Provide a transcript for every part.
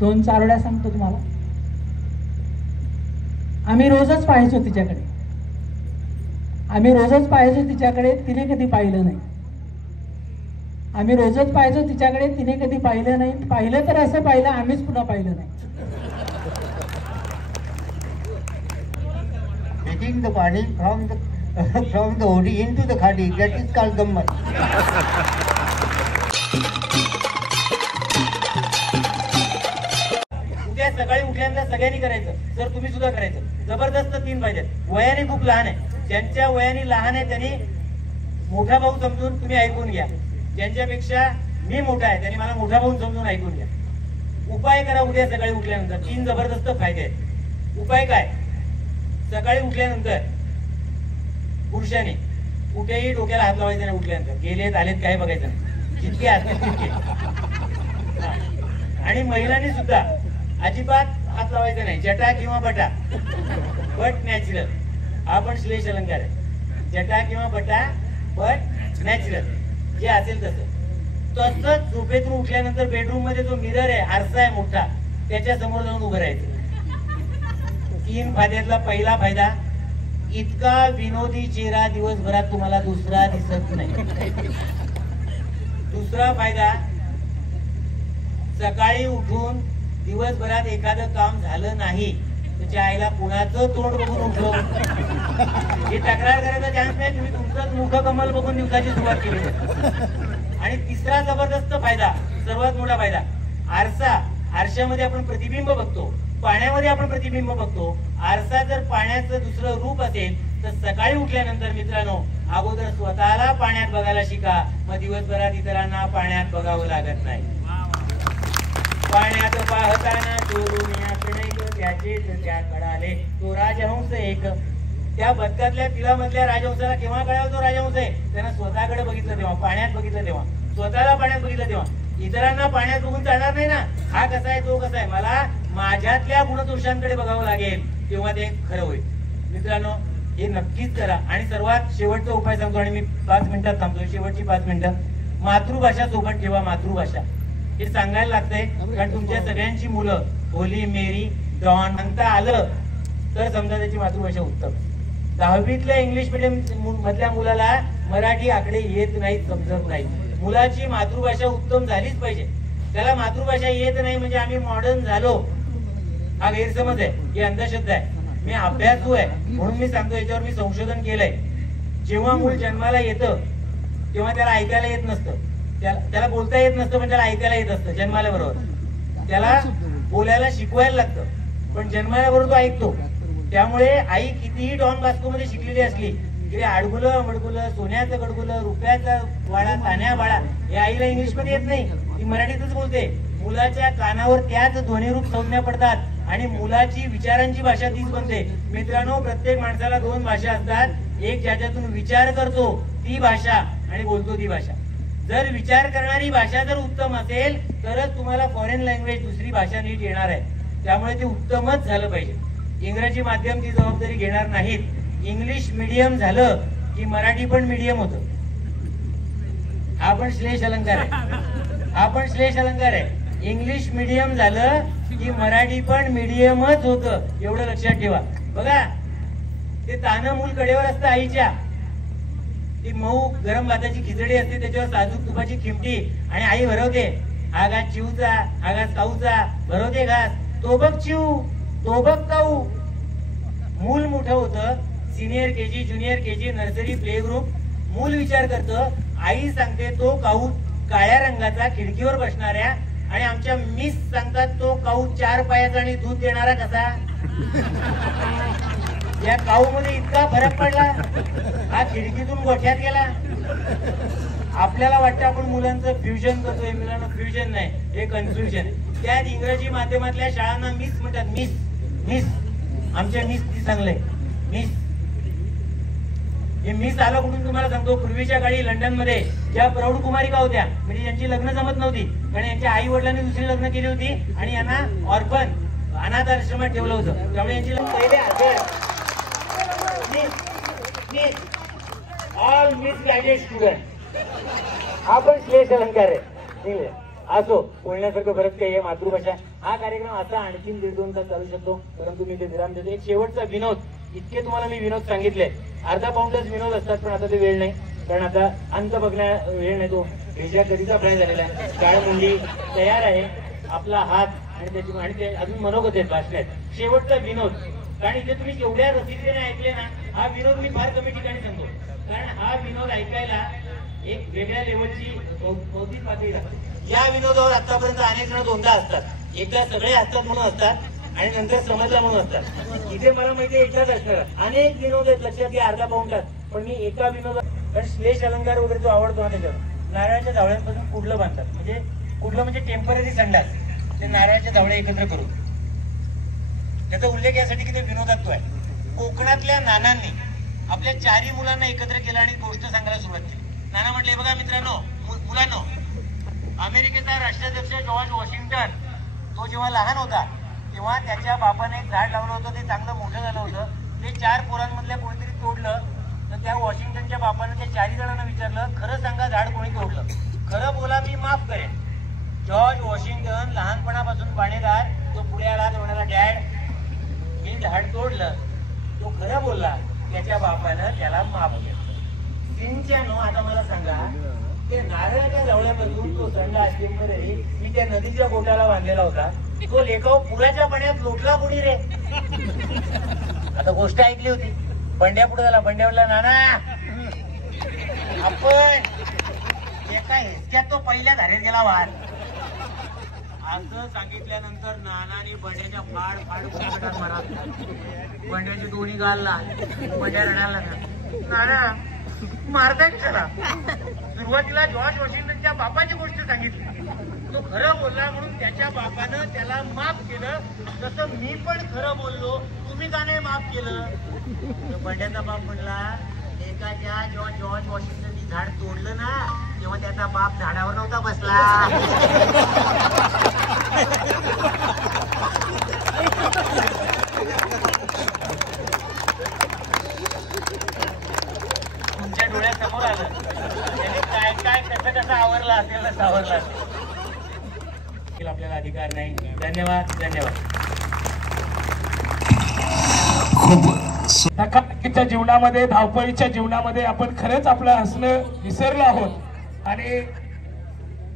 दोन चारोळ्या सांगतो तुम्हाला. आम्ही रोजच पाहायचो तिच्याकडे, आम्ही रोजच पाहायचो तिच्याकडे, तिने कधी पाहिलं नाही. आम्ही रोजच पाहायचो तिच्याकडे, तिने कधी पाहिलं नाही. पाहिलं तर असं पाहिलं, आम्हीच पुन्हा पाहिलं नाही. Taking the money from the Odi into the Khadi, that is called Gammal. उद्या सकाळी उठल्यानंतर सगळ्यांनी करायचं, सर तुम्ही सुद्धा करायचं. जबरदस्त 3 पाहिजेत. वयाने खूप लहान आहे, ज्यांच्या वयाने लहान आहे त्यांनी मोठा भाऊ समजून तुम्ही ऐकून घ्या. ज्यांच्यापेक्षा मी मोठा आहे त्यांनी मला मोठा भाऊ समजून ऐकून घ्या. उपाय करा उद्या सकाळी उठल्यानंतर. 3 जबरदस्त फायदे आहेत. उपाय काय? सकाळी उठल्यानंतर पुरुषाने कुठेही डोक्याला हात लावायचा नाही. उठल्यानंतर गेलेत आलेत काही बघायचं नाही, जितके असतील तितके. आणि महिलांनी सुद्धा अजिबात हात लावायचा नाही. जटा किंवा बटा, बट नॅचरल. आपण श्लेष अलंकार आहे. जटा किंवा बटा बट नॅचरल, जे असेल तसं. तसंच झोपेतून उठल्यानंतर बेडरूम मध्ये जो मिरर आहे, आरसा आहे मोठा, त्याच्या समोर जाऊन उभं राहायचं. 3 फायद्यातला पहिला फायदा, इतका विनोदी चेहरा दिवसभरात तुम्हाला दुसरा दिसत नाही. दुसरा फायदा, सकाळी उठून दिवसभरात एखादं काम झालं नाही त्याच्या आईला कुणाचं तोंड बघून उठलो ही तक्रार करायचा चान्स नाही. तुम्ही तुमचंच मुख कमल बघून दिवसाची सुरुवात केली. आणि तिसरा जबरदस्त फायदा, सर्वात मोठा फायदा, आरसा. आरशामध्ये आपण प्रतिबिंब बघतो, पाण्यामध्ये आपण प्रतिबिंब बघतो. आरसा जर पाण्याचं दुसरं रूप असेल तर सकाळी उठल्यानंतर मित्रांनो अगोदर स्वतःला पाण्यात बघायला शिका, मग दिवसभरात इतरांना पाण्यात बघावं लागत नाही. पाण्यात पाहताना त्याचे त्या कळाले तो राजहंस एक. त्या बदकातल्या पिलामधल्या राजहंसाला केव्हा कळाला तो राजहंस आहे? त्यानं स्वतःकडे बघितलं तेव्हा, पाण्यात बघितलं तेव्हा, स्वतःला पाण्यात बघितलं तेव्हा. इतरांना पाण्यात बघून चालणार नाही ना. हा कसा आहे तो कसा आहे, मला माझ्यातल्या गुणदोषांकडे बघावं लागेल, तेव्हा ते खरं होईल. मित्रांनो हे नक्कीच करा. आणि सर्वात शेवटचा उपाय सांगतो आणि मी 5 मिनिटात थांबतो. शेवटची 5 मिनिटं मातृभाषा सोबत ठेवा. मातृभाषा हे सांगायला लागतंय, कारण तुमच्या सगळ्यांची मुलं होली, मेरी, डॉन म्हणता आलं तर समजा त्याची मातृभाषा उत्तम. 10वीतल्या इंग्लिश मीडियम मधल्या मुलाला मराठी आकडे येत नाहीत, समजत नाही. मुलाची मातृभाषा उत्तम झालीच पाहिजे. त्याला मातृभाषा येत नाही म्हणजे आम्ही मॉडर्न झालो हा गैरसमज आहे, ही अंधश्रद्धा आहे. मी अभ्यासू आहे म्हणून मी सांगतो, याच्यावर मी संशोधन केलंय. जेव्हा मूल जन्माला येतं तेव्हा त्याला ऐकायला येत नसतं, त्याला बोलता येत नसतं, पण त्याला ऐकायला येत असतं. जन्माला बरोबर त्याला बोलायला शिकवायला लागतं, पण जन्माला बरोबर तो ऐकतो. त्यामुळे आई कितीही डॉन बास्को मध्ये शिकलेली असली तरी आडगुलं मडगुलं, सोन्याचं गडगुलं, रुपयाचा वाडा, तान्या बाळा हे आईला इंग्लिश मध्ये येत नाही, ती मराठीतच बोलते. मुलाच्या कानावर त्याच ध्वनिरूप संज्ञा पडतात आणि मुलाची विचारांची भाषा तीच बनते. मित्रांनो प्रत्येक माणसाला 2 भाषा असतात. एक ज्याच्यातून विचार करतो ती भाषा आणि बोलतो ती भाषा. जर विचार करणारी भाषा जर उत्तम असेल तरच तुम्हाला फॉरेन लँग्वेज दुसरी भाषा नीट येणार आहे. त्यामुळे ते उत्तमच झालं पाहिजे. इंग्रजी माध्यम ती जबाबदारी घेणार नाहीत. इंग्लिश मीडियम झालं की मराठी पण मीडियम होतं. आपण श्लेष अलंकार आहे, आपण श्लेष अलंकार आहे. इंग्लिश मीडियम झालं की मराठी पण मीडियमच होतं, एवढं लक्षात ठेवा. बघा ते तानं मूल कडेवर असतं आईच्या, ती मऊ गरम भाताची खिचडी असते, त्याच्यावर साजूक तुपाची खिमटी आणि आई भरवते. हा घास चिवचा, हा घास काऊचा, भरवते घास, तो बघ चिव, तो बघ काऊ. मूल मोठं होतं, senior KG, junior KG, nursery, play group. मूल विचार करतं, आई सांगते तो काऊ काळ्या रंगाचा खिडकीवर बसणाऱ्या, आणि आमच्या मिस सांगतात तो काऊ 4 पायाचा आणि दूध देणारा कसा. या काऊ मध्ये इतका फरक पडला, हा खिडकीतून गोठ्यात गेला. आपल्याला वाटतं आपण मुलांचं फ्युजन करतोय, मुलांना फ्युजन नाही, हे कन्फ्युजन. त्यात इंग्रजी माध्यमातल्या शाळांना मिस म्हणतात. मिस मिस आमच्या मिस ती चांगलंय मिस. हे मिस आलं कुठून तुम्हाला सांगतो. पूर्वीच्या काळी लंडन मध्ये ज्या प्रौढ कुमारिका होत्या, म्हणजे ज्यांची लग्न जमत नव्हती, कारण यांच्या आई वडिलांनी दुसरी लग्न केली होती आणि यांना ऑर्फन अनाथ आश्रमात ठेवलं होतं. त्यामुळे यांची पहिले ऑल मिस गायडेड स्टुडंट. हा पण श्लेष अलंकार आहे. असो, बोलण्यासारखं बरंच काही आहे. मातृभाषा हा कार्यक्रम असा आणखीन 1.5-2 तास चालू शकतो, परंतु मी ते विराम देतो. एक शेवटचा विनोद, इतके तुम्हाला मी विनोद सांगितले, अर्धा पाऊंडच विनोद असतात, पण आता ते वेळ नाही, कारण आता अंत बघण्या वेळ नाही. तो भेजा कधीचा फ्राय झालेला आहे. काळमुंडी तयार आहे, आपला हात आणि त्याची आणि ते अजून मनोगत आहेत, भाषण आहेत. शेवटचा विनोद, कारण इथे तुम्ही जेवढ्या रसिकतेने ऐकले ना, हा विनोद मी फार कमी ठिकाणी सांगतो, कारण हा विनोद ऐकायला एक वेगळ्या लेवलची बौद्धिक पातळी लागते. या विनोदावर आतापर्यंत अनेक जण दोनदा असतात, एकदा सगळे असतात म्हणून असतात आणि नंतर समजला म्हणून असतात. इथे मला माहिती आहे एकदाच असणार. अनेक विनोद आहेत, लक्षात घ्या, अर्धा पाऊण तास. पण मी एका विनोद, कारण श्लेष अलंकार वगैरे जो आवडतो ना, त्याच्यावर नारळाच्या धावळ्यांपासून कुडलं बांधतात. म्हणजे कुडलं म्हणजे टेम्पररी संडास, ते नारळाच्या धावळ्या एकत्र करून. त्याचा उल्लेख यासाठी की ते विनोदात्व आहे. कोकणातल्या नानांनी आपल्या 4 मुलांना एकत्र केलं आणि गोष्ट सांगायला सुरुवात केली. नाना म्हटले, बघा मित्रांनो, मुलांनो, अमेरिकेचा राष्ट्राध्यक्ष जॉर्ज वॉशिंग्टन, तो जेव्हा लहान होता तेव्हा त्याच्या बापाने एक झाड लावलं होतं, ते चांगलं मोठं झालं होतं. ते 4 पोरांमधल्या कोणीतरी तोडलं, तर त्या वॉशिंग्टनच्या बापाने त्या 4 जणांना विचारलं, खरं सांगा झाड कोणी तोडलं? खरं बोला, मी माफ करेन. जॉर्ज वॉशिंग्टन लहानपणापासून पाणेदार, तो पुढे आला, तो म्हणाला, डॅड मी झाड तोडलं. तो खरं बोलला, त्याच्या बापानं त्याला माफ केलं. सिंच्यानो, आता मला सांगा, ते नारळाच्या जवळ्यापासून तो संडास टेम्पररी मी त्या नदीच्या बोटाला बांधलेला होता, तो लेखाव पुराच्या पाण्यात लोटला कोणी रे? आता गोष्ट ऐकली होती, बंड्या पुढे झाला. बंड्या म्हणला, नाना आपण एका हेचक्यात तो पहिल्या धारेत गेला वाद. असं सांगितल्यानंतर नानाने बंड्याच्या फाड फाड मारा, बंड्याचे दोन्ही गालला. बंड्या रडायला लागला, नाना मारताय कशाला? सुरुवातीला जॉर्ज वॉशिंग्टनच्या बापाची गोष्ट सांगितली, तो खरं बोलला म्हणून त्याच्या बापानं त्याला माफ केलं. तसं मी पण खरं बोललो, तुम्ही का नाही माफ केलं? बंड्याचा बाप म्हणला, एकाच्या जेव्हा जॉर्ज वॉशिंग्टननी झाड तोडलं ना, तेव्हा त्याचा बाप झाडावर नव्हता बसला. तुमच्या डोळ्यासमोर आलं, त्याने काय काय कसं आवरला असेल ना, सावरला आपल्याला अधिकार नाही. धन्यवाद, धन्यवाद. धकाधकीच्या जीवनामध्ये, धावपळीच्या जीवनामध्ये आपण खरंच आपलं हसणं विसरलो आहोत. आणि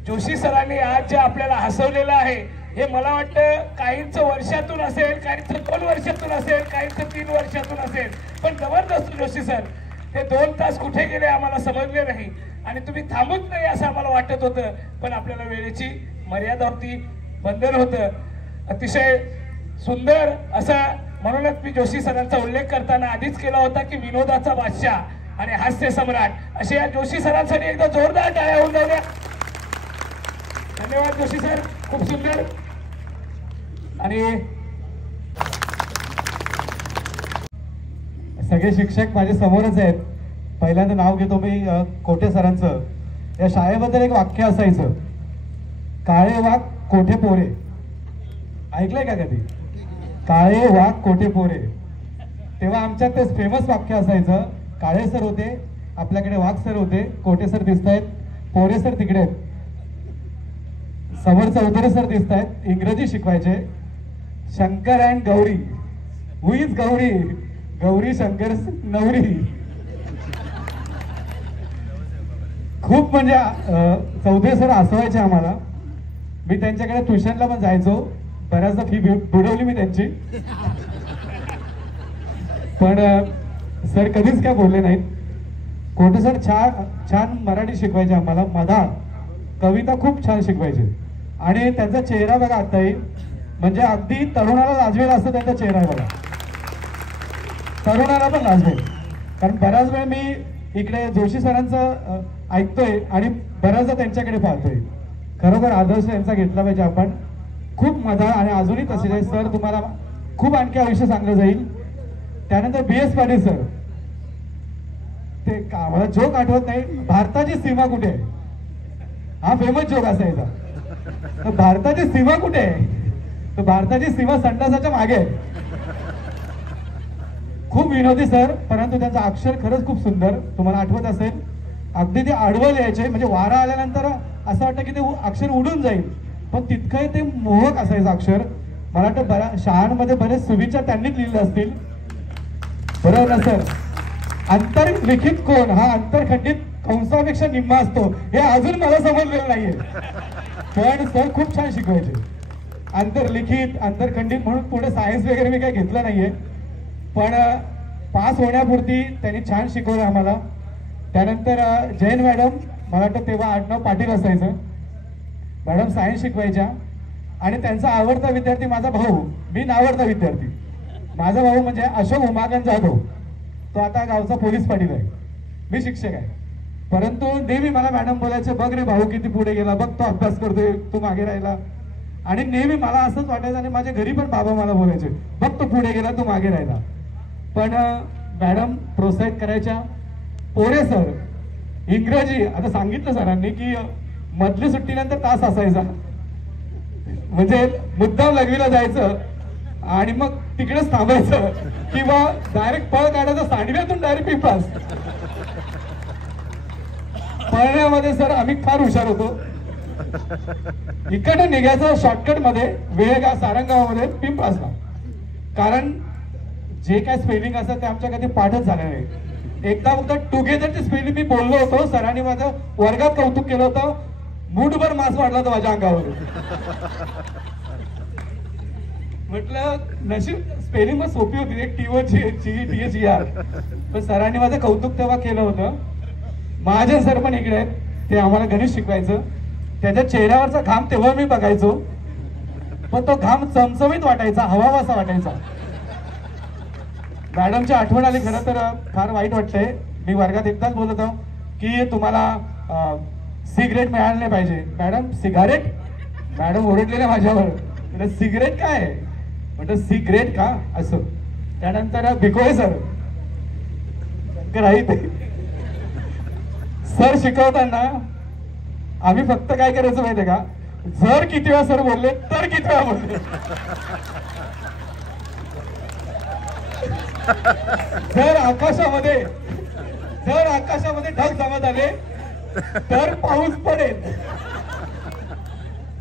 जोशी सरांनी आज जे आपल्याला हसवलेलं आहे, हे मला वाटतं काहींचं वर्षातून असेल, काहींचं 2 वर्षातून असेल, काहींचं 3 वर्षातून असेल, पण जबरदस्त जोशी सर. ते 2 तास कुठे गेले आम्हाला समजले नाही, आणि तुम्ही थांबत नाही असं आम्हाला वाटत होतं, पण आपल्याला वेळेची मर्यादा होती, बंधन होतं. अतिशय सुंदर असा, म्हणूनच मी जोशी सरांचा उल्लेख करताना आधीच केला होता की विनोदाचा बादशाह आणि हास्य सम्राट, असे या जोशी सरांसाठी एकदा जोरदार टाळ्या होऊन जाऊ द्या. धन्यवाद जोशी सर, खूप सुंदर. आणि सगळे शिक्षक माझ्या समोरच आहेत. पहिल्यांदा नाव घेतो मी कोठे सरांचं. या शाळेबद्दल एक वाक्य असायचं, काळे वाघ कोठे पोरे. ऐकलंय का कधी? काळे वाघ कोठे पोरे. तेव्हा आमच्यात ते फेमस वाक्य असायचं. काळे सर होते, आपल्याकडे वाघ सर होते, कोठे सर दिसत आहेत, पोरे सर तिकडे आहेत, समोर चौधरी सर दिसत आहेत, इंग्रजी शिकवायचे. Shankar and Gauri, who is Gauri? Gauri Shankar नवरी. खूप म्हणजे चौधरी सर हसवायचे आम्हाला. मी त्यांच्याकडे ट्युशनला पण जायचो, बऱ्याचदा फी बुडवली मी त्यांची, पण सर कधीच काय बोलले नाहीत. कोठे सर छान मराठी शिकवायचे आम्हाला, मधाळ कविता खूप छान शिकवायचे. आणि त्यांचा चेहरा बघा आताही, म्हणजे अगदी तरुणाला लाजवेल असं त्यांचा चेहरा आहे बघा, तरुणाला पण लाजवेल. कारण बऱ्याच वेळ मी इकडे जोशी सरांचं ऐकतोय आणि बऱ्याचदा त्यांच्याकडे पाहतोय. खरोखर आदर्श यांचा घेतला पाहिजे आपण. खूप मधाळ आणि अजूनही तसे आहे सर. तुम्हाला खूप आणखी आयुष्य चांगलं जाईल. त्यानंतर BS पाटील सर, ते मला जोक आठवत नाही, भारताची सीमा कुठे आहे, हा फेमस जोक असायचा. तर भारताची सीमा कुठे आहे? तर भारताची सीमा संडासाच्या मागे आहे. खूप विनोदी सर, परंतु त्यांचं अक्षर खरंच खूप सुंदर. तुम्हाला आठवत असेल, अगदी ते आडवं लिहायचे, म्हणजे वारा आल्यानंतर असं वाटतं की ते अक्षर उडून जाईल, पण तितकं ते मोहक असायचं अक्षर. मला वाटतं शाळांमध्ये बरेच सुविचार त्यांनीच लिहिले असतील, बरोबर ना सर? अंतर्लिखित कोण हा अंतरखंडित कंसापेक्षा निम्मा असतो हे अजून मला समजलेलं नाहीये, पण सर खूप छान शिकवायचे. अंतर्लिखित अंतरखंडित म्हणून पुढे सायन्स वगैरे मी काही घेतलं नाहीये, पण पास होण्यापुरती त्यांनी छान शिकवलं आम्हाला. त्यानंतर जैन मॅडम, मला वाटतं तेव्हा आडनाव पाटील असायचं, मॅडम सायन्स शिकवायच्या. आणि त्यांचा आवडता विद्यार्थी माझा भाऊ, मी नावडता विद्यार्थी. माझा भाऊ म्हणजे अशोक उमाकांत जाधव, तो आता गावचा पोलीस पाटील आहे, मी शिक्षक आहे. परंतु नेहमी मला मॅडम बोलायचे, बघ रे भाऊ किती पुढे गेला, बघ तो अभ्यास करतोय, तू मागे राहिला. आणि नेहमी मला असंच वाटायचं, आणि माझ्या घरी पण बाबा मला बोलायचे, बघ तो पुढे गेला, तू मागे राहिला. पण मॅडम प्रोत्साहित करायच्या. पोरे सर इंग्रजी, आता सांगितलं सरांनी की मधली सुट्टीनंतर तास असायचा, म्हणजे मुद्दाम लघवीला जायचं आणि मग तिकडेच थांबायचं, किंवा डायरेक्ट पळ काढायचं सांडव्यातून डायरेक्ट पिंपळास. पळण्यामध्ये सर आम्ही फार हुशार होतो. इकडे निघायचं शॉर्टकट मध्ये वेळगाव सारंगावामध्ये पिंपळासला, कारण जे काय स्पेलिंग असतं ते आमच्या कधी पाठच झालं नाही. एकदा फक्त टुगेदरची स्पेलिंग मी बोललो होतो, सरांनी माझं वर्गात कौतुक केलं होतं, मूठभर मास वाढला होता माझ्या अंगावर. म्हटलं नशीब स्पेलिंग मग सोपी होती, एक TOCHER, पण सरांनी माझं कौतुक तेव्हा केलं होतं. महाजन सर पण इकडे आहेत, ते आम्हाला गणित शिकवायचं. त्याच्या चेहऱ्यावरचा घाम तेव्हा मी बघायचो, पण तो घाम चमचमीत वाटायचा, हवावासा वाटायचा. मॅडमची आठवण आली, खरं तर फार वाईट वाटतंय. मी वर्गात एकदाच बोलत होतो की तुम्हाला सिगरेट मिळालं नाही पाहिजे. Madam cigarette? मॅडम ओरडलेल्या माझ्यावर, सिगरेट काय? म्हटलं सिगरेट का असं. त्यानंतर भिकोळे सर सर शिकवताना आम्ही फक्त काय करायचं माहितीये का, जर किती वेळा सर बोलले तर किती वेळा बोलले. जर आकाशामध्ये ढग जमा झाले तर पाऊस पडेल.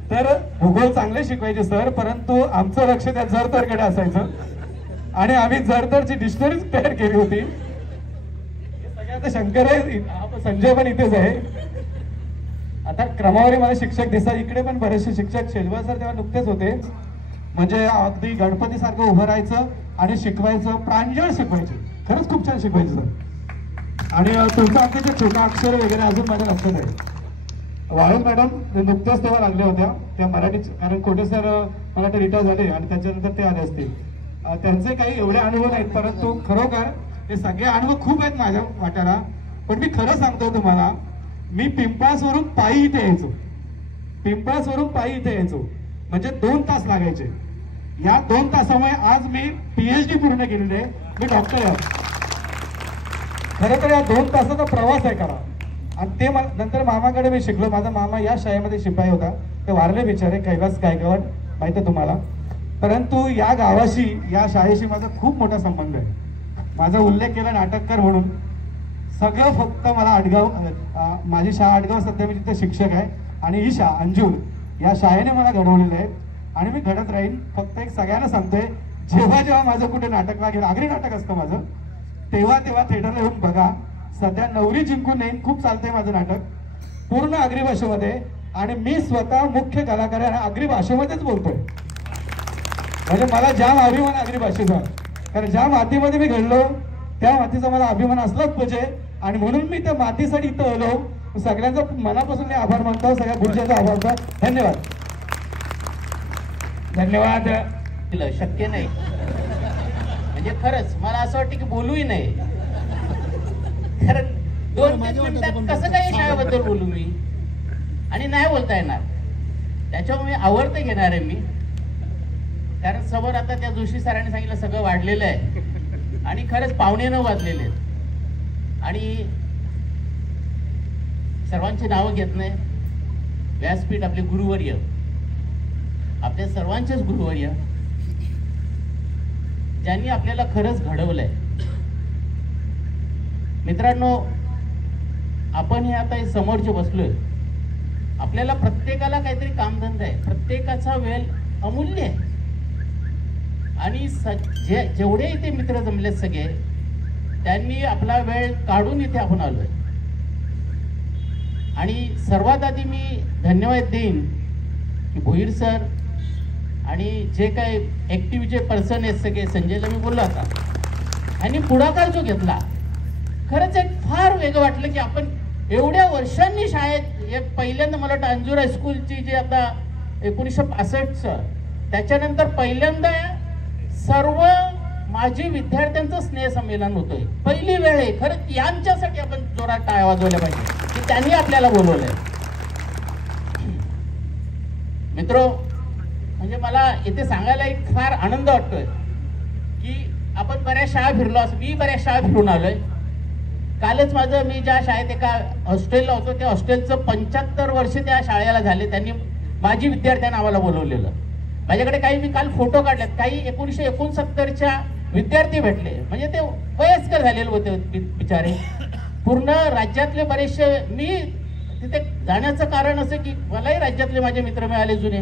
तर भूगोल चांगले शिकवायचे सर, परंतु आमचं लक्ष त्या जरतरकडे असायचं, आणि आम्ही जरतरची डिक्शनरीच तयार केली होती. सगळ्यात शंकर आहे, संजय पण इथेच आहे. आता क्रमावरी मला शिक्षक दिसतात, इकडे पण बरेचसे शिक्षक, शेजवार सर तेव्हा नुकतेच होते. म्हणजे अगदी गणपती सारखं उभं राहायचं आणि शिकवायचं, प्रांजळ शिकवायचे, खरंच खूप छान शिकवायचे सर. आणि तुमचं अगदी छोटा अक्षर वगैरे अजून माझ्या लक्षात आहे. वाळून मॅडम नुकत्याच तेव्हा लागल्या होत्या, त्या मराठी, कारण कोटे सर मला ते रिटायर झाले आणि त्याच्यानंतर ते आले असतील. त्यांचे काही एवढे अनुभव नाहीत, परंतु खरोखर हे सगळे अनुभव खूप आहेत माझ्या वाट्याला. पण मी खरं सांगतो तुम्हाला, मी पिंपळासवरून पायी इथे यायचो, म्हणजे 2 तास लागायचे. या 2 तासामुळे आज मी PhD पूर्ण केलेली आहे, मी डॉक्टर आहे. खरं तर या 2 तासाचा प्रवास आहे करा. आणि ते नंतर मामाकडे मी शिकलो. माझा मामा या शाळेमध्ये शिपाई होता, ते वारले बिचारे, कैलास गायकवाड, माहिती आहे तुम्हाला. परंतु या गावाशी, या शाळेशी माझा खूप मोठा संबंध आहे. माझा उल्लेख केला नाटककार म्हणून, सगळं फक्त मला आडगाव, माझी शाळा आडगाव, सध्या मी तिथे शिक्षक आहे. आणि ही शाळा अंजूर, या शाळेने मला घडवलेलं आहे आणि मी घडत राहीन. फक्त एक सगळ्यांना सांगतोय, जेव्हा माझं कुठे नाटक लागेल, आगरी नाटक असतं माझं, तेव्हा थिएटरला येऊन बघा. सध्या नवरी जिंकून येईन खूप चालतंय माझं नाटक, पूर्ण आगरी भाषेमध्ये, आणि मी स्वतः मुख्य कलाकार आहे, आगरी भाषेमध्येच बोलतोय. म्हणजे मला जाम अभिमान आगरी भाषेचा, कारण ज्या मातीमध्ये मी घडलो त्या मातीचा मला अभिमान असलाच पाहिजे. आणि म्हणून मी त्या मातीसाठी इथं आलो. सगळ्यांचा मनापासून मी आभार मानतो, सगळ्या गुरुजींचा आभार मानतो. धन्यवाद. धन्यवाद. शक्य नाही, म्हणजे खरंच मला असं वाटतं की बोलूही नाही, कारण 2-3 मिनिटात कसं काही शाळेबद्दल बोलू मी, आणि नाही बोलता येणार. त्याच्यामुळे आवडतं घेणार आहे मी, कारण समोर आता त्या जोशी सरांनी सांगितलं सगळं वाढलेलं आहे, आणि खरंच 9:15 वाजलेले आहेत. आणि सर्वांची नावं घेत नाही, व्यासपीठ आपले गुरुवर्य, आपल्या सर्वांचेच गुरुवर्य, ज्यांनी आपल्याला खरंच घडवलंय. मित्रांनो, आपण हे आता समोर जे बसलोय, आपल्याला प्रत्येकाला काहीतरी कामधंदा आहे, प्रत्येकाचा वेळ अमूल्य आहे. आणि जेवढे इथे मित्र जमलेत सगळे, त्यांनी आपला वेळ काढून इथे आपण आलोय. आणि सर्वात आधी मी धन्यवाद देईन की भोईर सर आणि जे काही ऍक्टिव्ह जे पर्सन आहेत सगळे, संजयला मी बोललो आता, आणि पुढाकार जो घेतला, खरंच एक फार वेगळं वाटलं की आपण एवढ्या वर्षांनी शाळेत पहिल्यांदा, मला वाटतं अंजूर हायस्कूलची जी आता 1965चं, त्याच्यानंतर पहिल्यांदा सर्व माजी विद्यार्थ्यांचं स्नेहसंमेलन होतोय. पहिली वेळ आहे खरंच. यांच्यासाठी आपण जोरात टाळ्या वाजवल्या पाहिजे की त्यांनी आपल्याला बोलवलंय. मित्र, म्हणजे मला इथे सांगायला एक फार आनंद वाटतोय की आपण बऱ्याच शाळा फिरलो असं. मी बऱ्याच शाळा फिरून आलोय. कालच मी ज्या शाळेत एका हॉस्टेलला होतो, त्या हॉस्टेलचं 75 वर्ष त्या शाळेला झाले. त्यांनी माजी विद्यार्थ्यांना आम्हाला बोलवलेलं. माझ्याकडे काही मी काल फोटो काढलेत. काही 1969च्या विद्यार्थी भेटले, म्हणजे ते वयस्कर झालेले होते बिचारे. पूर्ण राज्यातले बरेचसे, मी तिथे जाण्याचं कारण असं की मलाही राज्यातले माझे मित्र मिळाले जुने.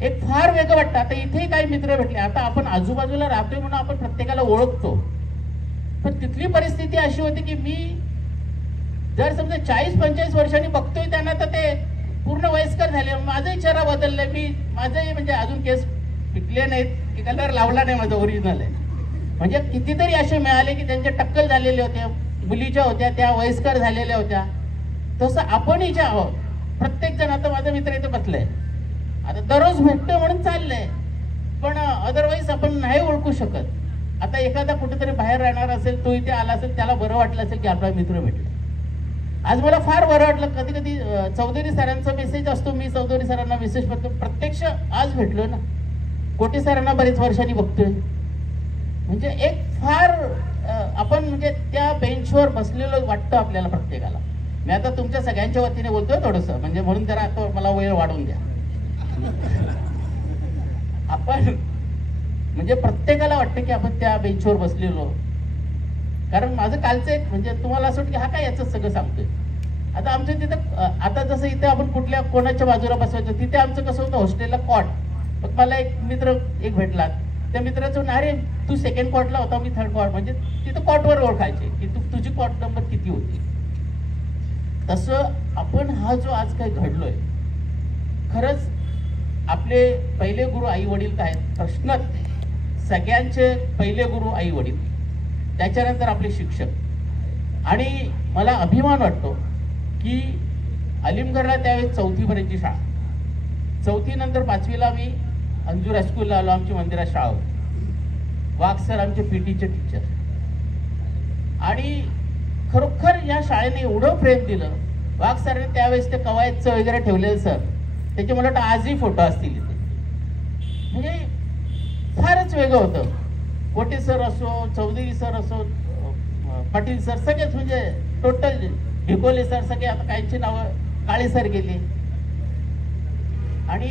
एक फार वेगळं वाटतं. आता इथेही काही मित्र भेटले. आता आपण आजूबाजूला राहतोय म्हणून आपण प्रत्येकाला ओळखतो, पण तिथली परिस्थिती अशी होती की मी जर समजा 40-45 वर्षांनी बघतोय त्यांना, तर ते पूर्ण वयस्कर झाले. माझाही चेहरा बदललाय. माझंही म्हणजे अजून केस पिकले नाहीत, की कलर लावला नाही, माझं ओरिजिनल आहे. म्हणजे कितीतरी असे मिळाले की त्यांचे टक्कल झालेले होते, मुलीच्या होत्या त्या वयस्कर झालेल्या होत्या. तसं आपणही जे आहोत प्रत्येक जण. आता माझा मित्र इथे बसलाय, आता दररोज भेटतोय म्हणून चाललंय, पण अदरवाईज आपण नाही ओळखू शकत. आता एखादा कुठेतरी बाहेर राहणार असेल, तो इथे आला असेल, त्याला बरं वाटलं असेल की आपला मित्र भेटला. आज मला फार बरं वाटलं. कधी कधी चौधरी सरांचा मेसेज असतो, मी चौधरी सरांना मेसेज करतो, प्रत्यक्ष आज भेटलो ना. कोटे सरांना बरेच वर्षांनी बघतोय. म्हणजे एक फार आपण म्हणजे त्या बेंचवर बसलेलो वाटतं आपल्याला प्रत्येकाला. मी आता तुमच्या सगळ्यांच्या वतीने बोलतोय थोडंसं, म्हणजे म्हणून जरा आता मला वेळ वाढवून द्या. आपण म्हणजे प्रत्येकाला वाटतं की आपण त्या बेंचवर बसलेलो. कारण माझं कालचं एक म्हणजे तुम्हाला असं वाटतं की हा काय याचं सगळं सांगतोय. आता आमच्या तिथं, आता जसं इथे आपण कुठल्या कोणाच्या बाजूला बसवायचं, तिथे आमचं कसं होतं हॉस्टेलला कॉट. मग मला एक मित्र भेटला, त्या मित्राचं अरे तू सेकंड कॉटला होता, मी थर्ड कॉट. म्हणजे तिथं कॉटवर ओळखायचे की तुझी कॉट नंबर किती होती. तसं आपण हा जो आज काही घडलोय, खरंच आपले पहिले गुरु आई वडील काय प्रश्नच. सगळ्यांचे पहिले गुरु आई वडील, त्याच्यानंतर आपले शिक्षक. आणि मला अभिमान वाटतो की अलिमगडला त्यावेळेस 4थी पर्यंतची शाळा, 4थी नंतर 5वीला मी अंजूर हायस्कूलला आलो. आमची मंदिरात शाळा होती. वाघ सर आमचे पीटीचे टीचर. आणि खरोखर या शाळेने एवढं प्रेम दिलं. वाघ सरांनी त्यावेळेस ते कवायतचं वगैरे ठेवलेलं सर, त्याचे मला वाटतं आजही फोटो असतील इथे. म्हणजे फारच वेगळं होतं. कोटे सर असो, चौधरी सर असो, पाटील सर, सगळेच म्हणजे टोटल, भिकोले सर, सगळे. आता काहींची नावं काळे सर गेली. आणि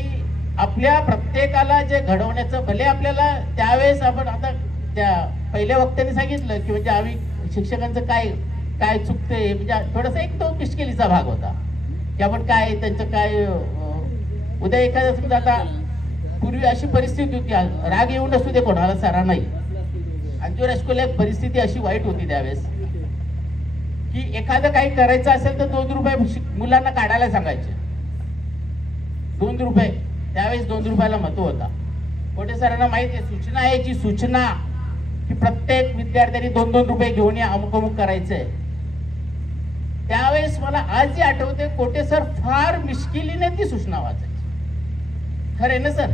आपल्या प्रत्येकाला जे घडवण्याचं, भले आपल्याला त्यावेळेस आपण आता त्या पहिल्या वक्त्यांनी सांगितलं की म्हणजे आम्ही शिक्षकांचं काय चुकतंय, म्हणजे थोडासा एक तो मिश्किलीचा भाग होता की आपण काय त्यांचं काय. उद्या एखाद्या समजा, आता पूर्वी अशी परिस्थिती होती, राग येऊन असू दे कोणाला सरांनाही, अंजूर हायस्कूलला एक परिस्थिती अशी वाईट होती त्यावेळेस की एखादं काही करायचं असेल तर 2 रुपये मुलांना काढायला सांगायचे. 2 रुपये त्यावेळेस 2 रुपयाला महत्व होता. कोटे सरांना माहिती आहे, सूचना यायची, सूचना की प्रत्येक विद्यार्थ्यांनी 2-2 रुपये घेऊन या, अमुक अमुक करायचंय. त्यावेळेस मला आजही आठवते, कोटे सर फार मिश्किलीने ती सूचना वाचायची. खरं आहे ना सर?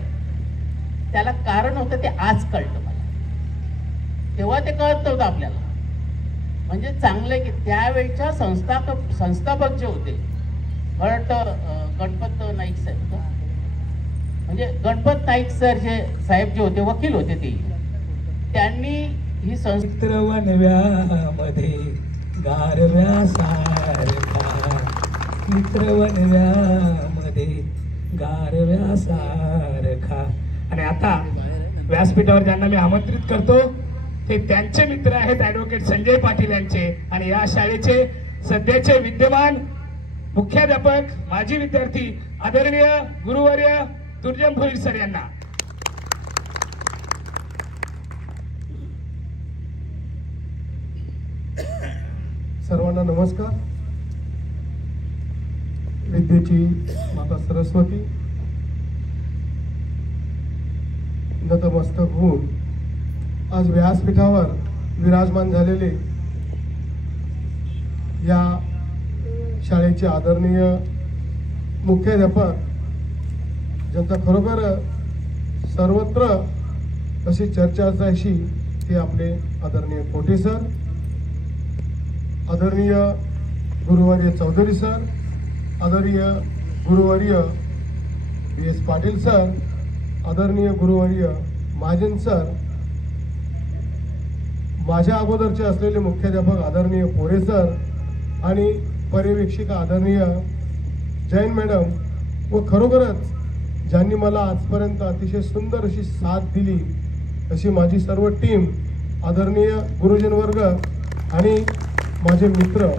त्याला कारण होतं, ते आज कळतं मला. तेव्हा ते कळत नव्हतं आपल्याला. म्हणजे चांगलं की त्यावेळच्या संस्थापक जे होते, मला वाटतं गणपत नाईक साहेब, म्हणजे गणपत नाईक सर जे साहेब जे होते, वकील होते ते, त्यांनी ही संस्था वनव्यामध्ये गारव्यासारखा, मित्र वनव्यामध्ये गारव्यासारखा. आणि आता व्यासपीठावर ज्यांना मी आमंत्रित करतो ते त्यांचे मित्र आहेत ऍडव्होकेट संजय पाटील यांचे, आणि या शाळेचे सध्याचे विद्यमान मुख्याध्यापक माजी विद्यार्थी आदरणीय गुरुवर्य दुर्जन भोईर सर यांना. सर्वांना नमस्कार. विद्येची माता सरस्वती नतमस्तक होऊन आज व्यासपीठावर विराजमान झालेले या शाळेचे आदरणीय मुख्याध्यापक, ज्यांचा खरोखर सर्वत्र अशी चर्चा असायची, ते आपले आदरणीय कोठे सर, आदरणीय गुरुवर्य चौधरी सर, आदरणीय गुरुवर्य BS पाटील सर, आदरणीय गुरुवर्य महाजन सर, माझ्या अगोदरचे असलेले मुख्याध्यापक आदरणीय पोरे सर आणि पर्यवेक्षिका आदरणीय जैन मॅडम, व खरोखरच ज्यांनी मला आजपर्यंत अतिशय सुंदर अशी साथ दिली अशी माझी सर्व टीम, आदरणीय गुरुजन वर्ग आणि माझे मित्रांनो,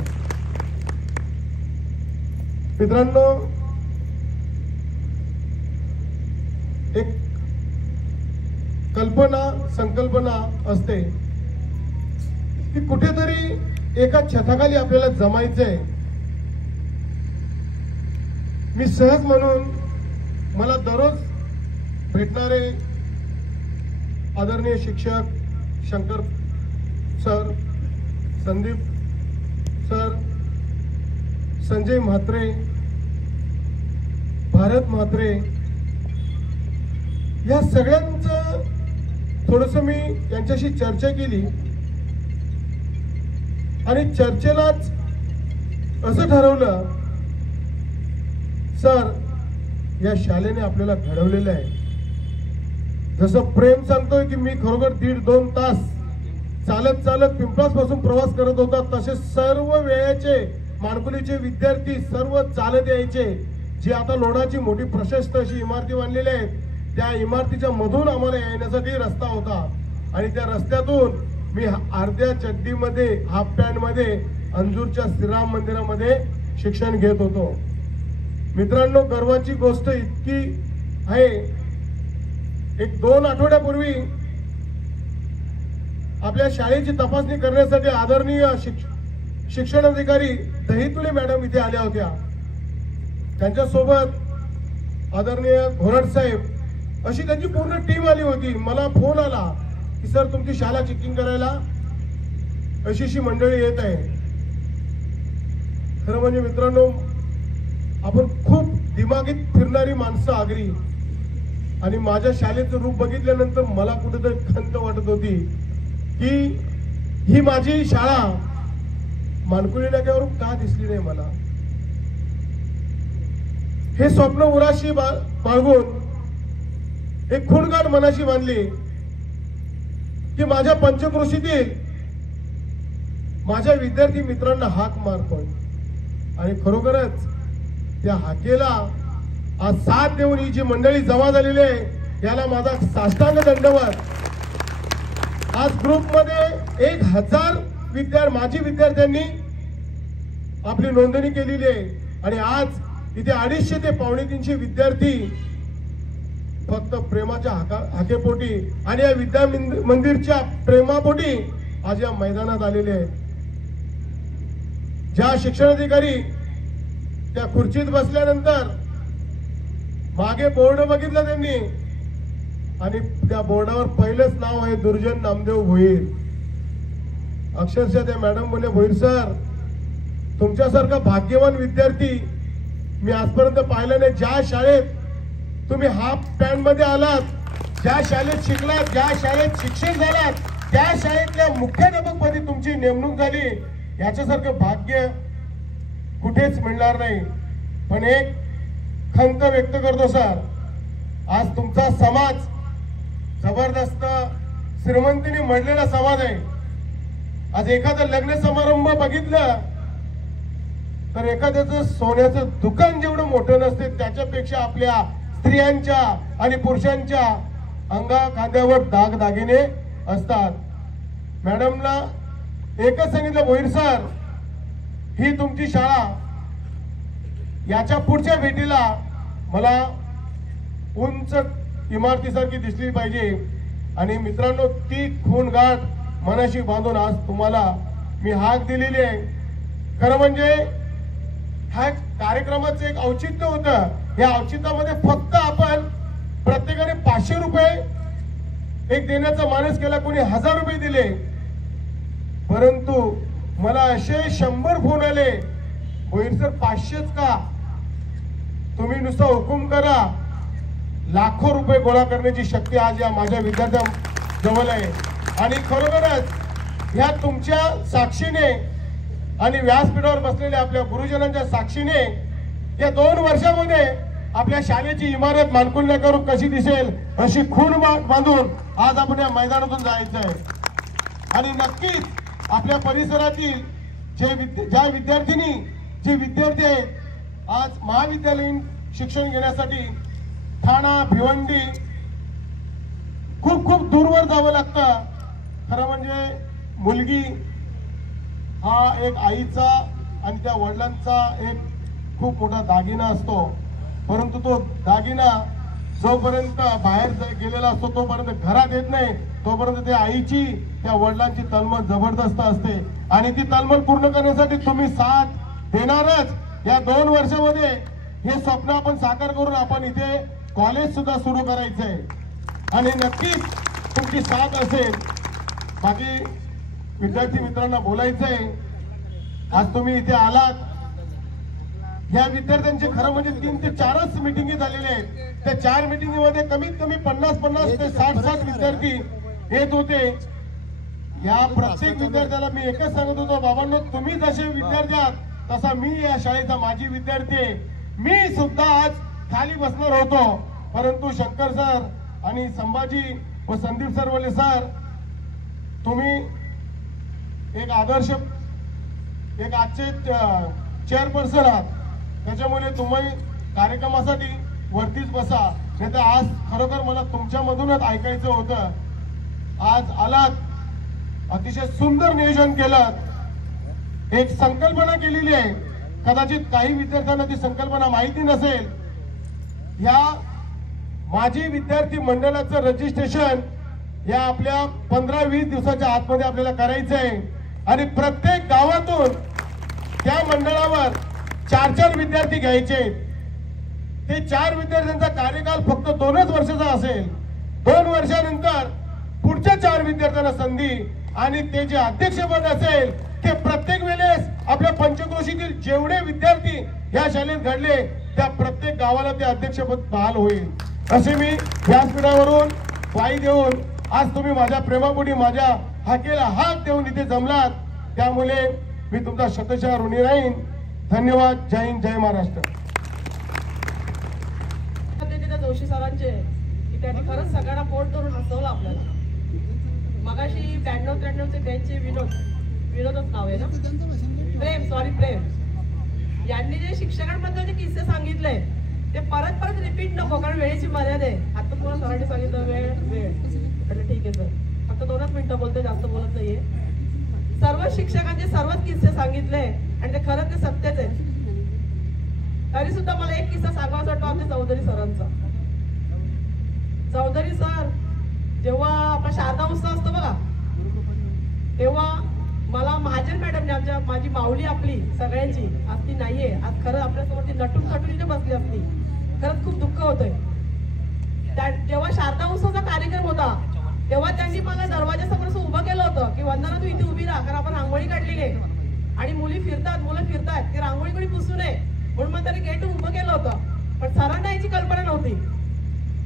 एक संकल्पना असते की कुठेतरी एका छताखाली आपल्याला जमायचंय. मी सहज म्हणून मला दररोज भेटणारे आदरणीय शिक्षक शंकर सर, संदीप सर, संजय म्हात्रे, भारत म्हात्रे, या सगळ्यांचं थोडंसं मी यांच्याशी चर्चा केली आणि चर्चेलाच असं ठरवलं, सर या शाळेने आपल्याला घडवलेलं आहे. जसं प्रेम सांगतोय की मी खरोखर 1.5-2 तास चालत चालत पिंपळास पासून प्रवास करत होता, तसे सर्व वेळेचे माणकुलीचे विद्यार्थी सर्व चालत यायचे. जी आता लोणाची मोठी प्रशस्त अशी इमारती बांधलेल्या आहेत, त्या इमारतीच्या मधून आम्हाला येण्यासाठी रस्ता होता आणि त्या रस्त्यातून मी अर्ध्या चड्डीमध्ये, हाफ पॅन्ट मध्ये अंजूरच्या श्रीराम मंदिरामध्ये शिक्षण घेत होतो. मित्रांनो, गर्वाची गोष्ट इतकी आहे, 1-2 आठवड्यापूर्वी आपल्या शाळेची तपासणी करण्यासाठी आदरणीय शिक्षण अधिकारी दहितुले मॅडम इथे आल्या होत्या. त्यांच्यासोबत आदरणीय घोरड साहेब अशी त्यांची पूर्ण टीम आली होती. मला फोन आला की सर तुमची शाळा चेकिंग करायला अशी मंडळी येत आहे. खरं म्हणजे मित्रांनो, आपण खूप दिमागीत फिरणारी माणसं आगरी, आणि माझ्या शाळेचं रूप बघितल्यानंतर मला कुठेतरी खंत वाटत होती की ही माझी शाळा मानकुली नाक्यावरून का दिसली नाही मला. हे स्वप्न उराशी बाळगून एक खूणगाठ मनाशी बांधली की माझ्या पंचक्रोशीतील माझ्या विद्यार्थी मित्रांना हाक मारतोय, आणि खरोखरच त्या हाकेला आज साथ देऊन ही जी मंडळी जमा झालेली आहे याला माझा साष्टांग दंडवत. आज ग्रुपमध्ये 1000 माजी विद्यार्थ्यांनी आपली नोंदणी केलेली आहे, आणि आज इथे 250 ते 250 विद्यार्थी फक्त प्रेमाच्या हाकेपोटी आणि या विद्या मंदिरच्या प्रेमापोटी आज या मैदानात आलेले आहेत. ज्या शिक्षणाधिकारी त्या खुर्चीत बसल्यानंतर मागे बोर्ड बघितला त्यांनी, आणि त्या बोर्डावर पहिलंच नाव आहे दुर्जन नामदेव भोईर. अक्षरशः त्या मॅडम बोलले, भोईर सर तुमच्यासारखा भाग्यवान विद्यार्थी मी आजपर्यंत पाहिला नाही. ज्या शाळेत तुम्ही हाफ पॅन्ट मध्ये आलात, ज्या शाळेत शिकलात, ज्या शाळेत शिक्षक झालात, त्या शाळेतल्या मुख्याध्यापक पदी तुमची नेमणूक झाली, याच्यासारखं भाग्य कुठेच मिळणार नाही. पण एक खंत व्यक्त करतो सर, आज तुमचा समाज जबरदस्त श्रीमंतीने मडलेला समाज आहे. आज एखादं लग्न समारंभ बघितलं तर एखाद्याचं सोन्याचं दुकान जेवढं मोठं नसते त्याच्यापेक्षा आपल्या स्त्रियांच्या आणि पुरुषांच्या अंगा खांद्यावर दागदागिने असतात. मॅडमला एकच सांगितलं, भोईर सर ही तुमची शाळा याच्या पुढच्या भेटीला मला उंच इमारतीसारखी दिसली पाहिजे. आणि मित्रांनो, ती खूणगाठ मनाशी बांधून आज तुम्हाला मी हाक दिलेली आहे. खरं म्हणजे ह्या कार्यक्रमाचं एक औचित्य होतं. या औचित्यामध्ये फक्त आपण प्रत्येकाने 500 रुपये एक देण्याचा मानस केला, कोणी 1000 रुपये दिले. परंतु मला असे 100 फोन आले, भोईर सर 500च का, तुम्ही नुसता हुकूम करा. लाखो रुपये गोळा करण्याची शक्ती आज या माझ्या विद्यार्थ्यांजवळ आहे. आणि खरोखरच ह्या तुमच्या साक्षीने आणि व्यासपीठावर बसलेल्या आपल्या गुरुजनांच्या साक्षीने या 2 वर्षामध्ये आपल्या शाळेची इमारत मानकुल्ल्या करून कशी दिसेल अशी खूण बांधून आज आपण या मैदानातून जायचं आहे. आणि नक्कीच आपल्या परिसरातील ज्या विद्यार्थिनी जे विद्यार्थी आहेत आज महाविद्यालयीन शिक्षण घेण्यासाठी ठाणा भिवंडी खूप खूप दूरवर जावं लागतं. खरं म्हणजे मुलगी हा एक आईचा आणि त्या वडिलांचा एक खूप मोठा दागिना असतो. परंतु तो दागिना जोपर्यंत बाहेर गेलेला असतो तोपर्यंत घरात येत नाही, तोपर्यंत त्या आईची त्या वडिलांची तळमळ जबरदस्त असते. आणि ती तळमळ पूर्ण करण्यासाठी तुम्ही साथ देणारच. या 2 वर्षामध्ये हे स्वप्न आपण साकार करून आपण इथे कॉलेज सुद्धा सुरू करायचं आहे. आणि नक्कीच तुमची साथ असेल. बाकी विद्यार्थी मित्रांना बोलायचं आहे, आज तुम्ही इथे आलात. या विद्यार्थ्यांचे खरं म्हणजे 3 ते 4च मिटिंगी झालेल्या आहेत. त्या 4 मिटिंगमध्ये कमीत कमी 50 ते 60 विद्यार्थी येत होते. या प्रत्येक विद्यार्थ्याला मी एकच सांगत होतो, बाबांनो तुम्ही जसे विद्यार्थी आहात तसा मी या शाळेचा माजी विद्यार्थी आहे. मी सुद्धा आज खाली बसणार होतो, परंतु शंकर सर आणि संभाजी व संदीप सरवले सर तुम्ही एक आदर्श एक आजचे चेअरपर्सन आहात. त्याच्यामुळे तुम्ही कार्यक्रमासाठी वरतीच बसा. नाही तर आज खरोखर मला तुमच्यामधूनच ऐकायचं होतं. आज आलात, अतिशय सुंदर नियोजन केलं, एक संकल्पना केलेली आहे. कदाचित काही विद्यार्थ्यांना ती संकल्पना माहिती नसेल. या माजी विद्यार्थी मंडळाचं रजिस्ट्रेशन या आपल्या 15-20 दिवसाच्या आतमध्ये आपल्याला करायचं आहे. आणि प्रत्येक गावातून त्या मंडळावर 4-4 विद्यार्थी घ्यायचे. ते 4 विद्यार्थ्यांचा कार्यकाल फक्त 2च वर्षाचा असेल. 2 वर्षानंतर पुढच्या 4 विद्यार्थ्यांना संधी. आणि ते जे अध्यक्षपद असेल ते प्रत्येक वेळेस आपल्या पंचक्रोशीतील जेवढे विद्यार्थी या शाळेत घडले त्या प्रत्येक गावाला ते अध्यक्षपद बहाल होईल. असे मी व्यासपीठावरून ग्वाही देऊन आज तुम्ही माझ्या प्रेमापोटी माझ्या हाकेला हात देऊन इथे जमलात, त्यामुळे मी तुमचा शतशः ऋणी राहीन. धन्यवाद. जय हिंद, जय महाराष्ट्र. जोशी सरांचे की त्यांनी खरंच सगळ्यांना पोट धरून हसवलं आपल्याला. मगाशी 92-93चे त्यांचे विनोदच नाव आहे ना, प्रेम यांनी जे शिक्षकांबद्दलचे किस्से सांगितले ते परत रिपीट नको, कारण वेळेची मर्यादा आहे. आता तुम्हाला सरांनी सांगितलं वेळ ठीक आहे सर, फक्त 2च मिनिटं बोलते, जास्त बोलत नाहीये. सर्व शिक्षकांचे सर्वच किस्से सांगितले आणि ते खरंच ते सत्यच आहे. तरी सुद्धा मला एक किस्सा सांगावासा वाटतो आमच्या चौधरी सरांचा. चौधरी सर जेव्हा आपला शारदा उत्सव असतो बघा, तेव्हा मला महाजन मॅडमने माझी माऊली आपली सगळ्यांची आज ती नाहीये, आज खरं आपल्यासमोर ती नटून इथे बसली असती. खरंच खूप दुःख होतंय. जेव्हा शारदा उत्सवचा कार्यक्रम होता तेव्हा त्यांनी मला दरवाजासमोर उभं केलं होतं की वंदना तू इथे उभी राहा, कारण आपण रांगोळी काढलेली आहे आणि मुलं फिरतात ती रांगोळी कोणी पुसू नये म्हणून मग त्यांनी गेट उभं केलं होतं. पण सरांना याची कल्पना नव्हती.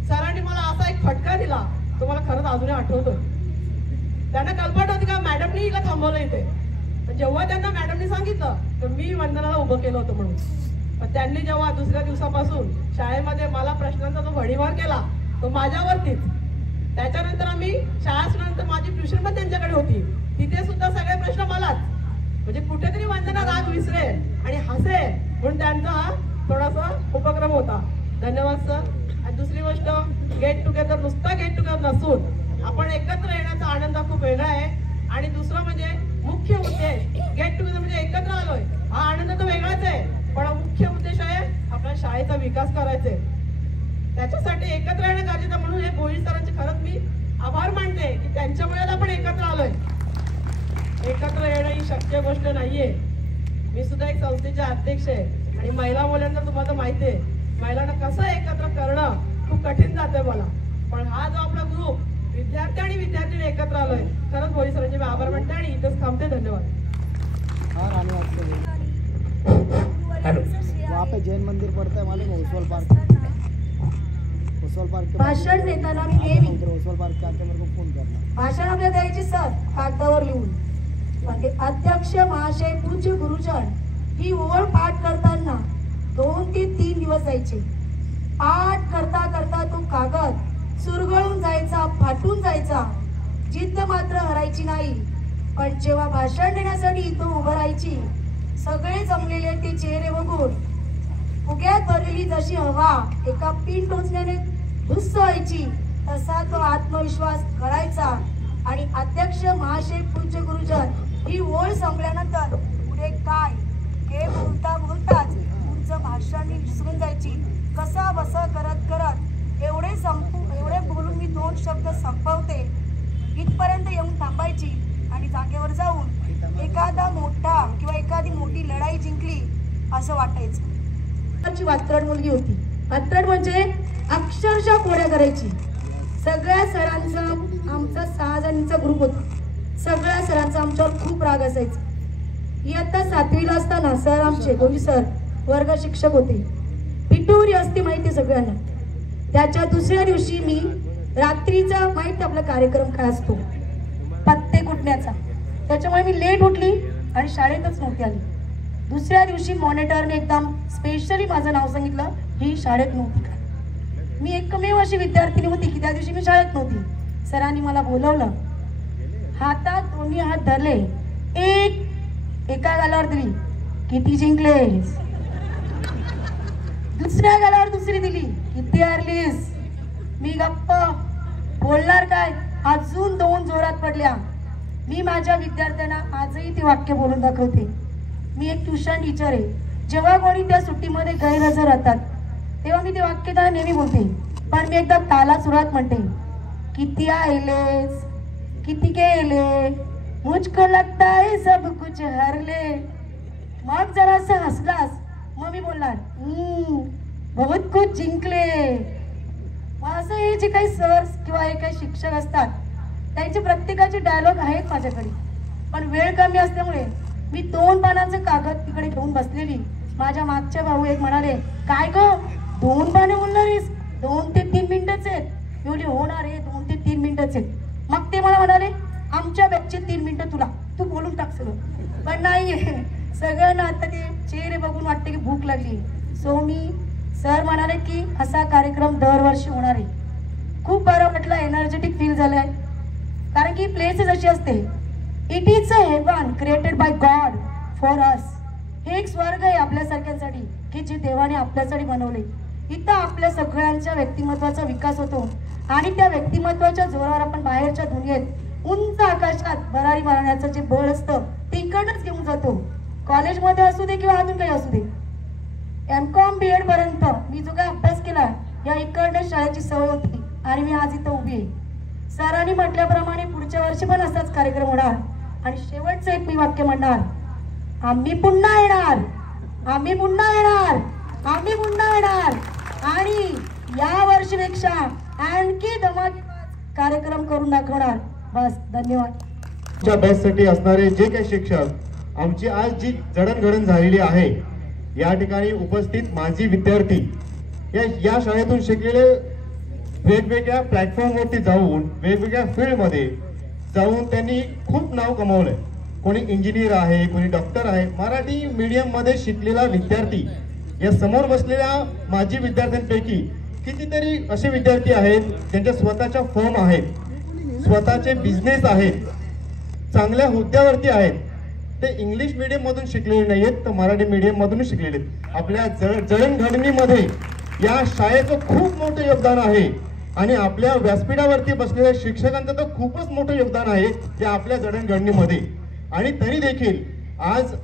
सरांनी मला असा एक फटका दिला, तो मला खरंच अजूनही आठवतोय. त्यांना कल्पना नव्हती का मॅडमनी हिला थांबवलं इथे. जेव्हा त्यांना मॅडमनी सांगितलं तर मी वंदनाला उभं केलं होतं म्हणून. पण त्यांनी जेव्हा दुसऱ्या दिवसापासून शाळेमध्ये मला प्रश्नांचा जो भडीमार केला तो माझ्यावरतीच. त्याच्यानंतर आम्ही शाळा सुटल्यानंतर माझी ट्युशन पण त्यांच्याकडे होती, तिथे सुद्धा सगळे प्रश्न मलाच. म्हणजे कुठेतरी वंदना राग विसरे आणि हसे म्हणून त्यांचा हा थोडासा उपक्रम होता. धन्यवाद सर. आणि दुसरी गोष्ट, गेट टुगेदर नुसता गेट टुगेदर नसून आपण एकत्र येण्याचा आनंद खूप वेगळा आहे. आणि दुसरं म्हणजे मुख्य उद्देश गेट टुगेदर म्हणजे एकत्र आलोय, हा आनंद तर वेगळाच आहे. पण मुख्य उद्देश आहे आपल्या शाळेचा विकास करायचा आहे. त्याच्यासाठी एकत्र येणं गरजेचं, म्हणून हे भोईर सरांचे खरंच मी आभार मानते की त्यांच्यामुळे आपण एकत्र आलोय. एकत्र येणं ही शक्य गोष्ट नाहीये. मी सुद्धा एक संस्थेचे अध्यक्ष आहे आणि महिला मुलांना तुम्हाला माहिती आहे, महिलांना कसं एकत्र करणं खूप कठीण जातंय मला. पण हा जो आपला ग्रुप विद्यार्थी आणि विद्यार्थिनी एकत्र आलोय, खरंच भोईर सरांचे मी आभार मानते आणि इथंच थांबते. धन्यवाद. वहाँ पे जैन मंदिर पड़ता है मालूम है, ओसवाल पार्क भाषण देताना मी नेहमी ओसवाल पार्क के आके मेरे को फोन करना. भाषण आपल्या द्यायची सर कागदावर लिहून. म्हणजे अध्यक्ष महाशय पूज्य गुरुजन ही ओळ पाठ करताना 2 ते 3 दिवस जायचे. पाठ करता करता तो कागद सुरगळून जायचा, फाटून जायचा. जिद्द मात्र हरायची नाही. पण जेव्हा भाषण देण्यासाठी इथं उभं राहायची, सगळे जमलेले ते चेहरे बघून फुग्यात भरलेली जशी हवा एका पिन टोचण्याने धुस्स व्हायची, तसा तो आत्मविश्वास कळायचा. आणि अध्यक्ष महाशय पूज्य गुरुजन ही ओळ संपल्यानंतर पुढे काय हे बोलता बोलताच पुढचं भाषण विसरून जायची. कसा बसा करत करत एवढे बोलून मी 2 शब्द संपवते इथपर्यंत येऊन थांबायची आणि जागेवर जाऊन एखादा मोठा किंवा एखादी मोठी लढाई जिंकली असं वाटायचं. वात्रट मुलगी होती. वात्रट म्हणजे अक्षरशः कोड्या करायची. सगळ्या सरांचा आमचा 6 जणांचा ग्रुप होता. सगळ्या सरांचा आमच्यावर खूप राग असायचा. इयत्ता 7वीला असताना सर आमचे गोवी सर वर्ग शिक्षक होते. पिठोरी असते माहिती सगळ्यांना. त्याच्या दुसऱ्या दिवशी मी रात्रीचा माहिती आपला कार्यक्रम काय असतो पत्ते कुटण्याचा, त्याच्यामुळे मी लेट उठली आणि शाळेतच नव्हती आली. दुसऱ्या दिवशी मॉनिटरने एकदम स्पेशली माझं नाव सांगितलं, ही शाळेत नव्हती का. मी एकमेव अशी विद्यार्थिनी होती की त्या दिवशी मी शाळेत नव्हती. सरांनी मला बोलवलं, हातात दोन्ही हात धरले, एका गालावर दिली, किती जिंकलेस. दुसऱ्या गालावर दुसरी दिली, किती हरलीस. मी गप्प, बोलणार काय. अजून 2 जोरात पडल्या. मी माझ्या विद्यार्थ्यांना आजही ते वाक्य बोलून दाखवते. मी एक ट्युशन टीचर आहे. जेव्हा कोणी त्या सुट्टीमध्ये गैरहजर राहतात तेव्हा मी ते वाक्य त्यांना नेहमी बोलते. पण मी एकदा ताला सुरात म्हणते, किती आलेस, किती गेले, मुझको लगता है सब कुछ हरले. मग जरासं हसलास, मग मी बोलणार, बहुत कुछ जिंकले. असं हे जे काही सर किंवा हे काही शिक्षक असतात त्यांचे प्रत्येकाचे डायलॉग आहेत माझ्याकडे. पण वेळ कमी असल्यामुळे मी 2 पानांचं कागद तिकडे घेऊन बसलेली. माझ्या मागच्या भाऊ एक म्हणाले, काय ग 2 पाने बोलणारीस, 2 ते 3 मिनिटच आहेत. मी बोलली, होणार आहे 2 ते 3 मिनिटच आहेत. मग ते मला म्हणाले, आमच्या बॅचचे 3 मिनिटं तुला, तू बोलून टाक सगळं. पण नाहीये, सगळ्यांना आता ते चेहरे बघून वाटते की भूक लागली. सो मी सर म्हणाले की असा कार्यक्रम दरवर्षी होणार आहे. खूप बरं वाटलं, एनर्जेटिक फील झालंय. कारण की प्लेसेस अशी असते, it is a heaven created by God for us. हे एक स्वर्ग आहे आपल्यासारख्यांसाठी की जे देवाने आपल्यासाठी बनवले. इथं आपल्या सगळ्यांच्या व्यक्तिमत्वाचा विकास होतो आणि त्या व्यक्तिमत्वाच्या जोरावर आपण बाहेरच्या दुनियेत उंच आकाशात भरारी मारण्याचं जे बळ असतं ते इकडनंच घेऊन जातो. कॉलेजमध्ये असू दे किंवा अजून काही असू दे, MCOM BEd पर्यंत मी जो काय अभ्यास केला या इकडनं शाळेची सवय होती आणि मी आज इथं उभी आहे. सरांनी म्हटल्याप्रमाणे पुढच्या वर्षी पण असाच कार्यक्रम होणार. आणि शेवटचं एक मी वाक्य म्हणणार, आम्ही पुन्हा येणार, आम्ही पुन्हा येणार, आम्ही पुन्हा येणार. आणि या वर्षीपेक्षा आणखी धमाकेदार कार्यक्रम करून दाखवणार. बस, धन्यवाद. अभ्यासासाठी असणारे जे काही शिक्षक, आमची आज जी जडणघडण झालेली आहे, या ठिकाणी उपस्थित माजी विद्यार्थी या शाळेतून शिकलेले वेगवेगळ्या प्लॅटफॉर्मवरती जाऊन वेगवेगळ्या फील्डमध्ये जाऊन त्यांनी खूप नाव कमावलंय. कोणी इंजिनियर आहे, कोणी डॉक्टर आहे. मराठी मीडियममध्ये शिकलेला विद्यार्थी, या समोर बसलेल्या माजी विद्यार्थ्यांपैकी कितीतरी असे विद्यार्थी आहेत ज्यांच्या स्वतःच्या फर्म आहेत, स्वतःचे बिझनेस आहेत, चांगल्या हुद्द्यावरती आहेत. ते इंग्लिश मीडियम मधून शिकलेले नाही आहेत, तर मराठी मीडियम मधून शिकलेले आहेत. आपल्या जडणघडणीमध्ये या शाळेचं खूप मोठं योगदान आहे आणि आपल्या व्यासपीठावरती बसलेल्या शिक्षकांचं तर खूपच मोठं योगदान आहे त्या आपल्या जडणघडणीमध्ये. आणि तरी देखील आज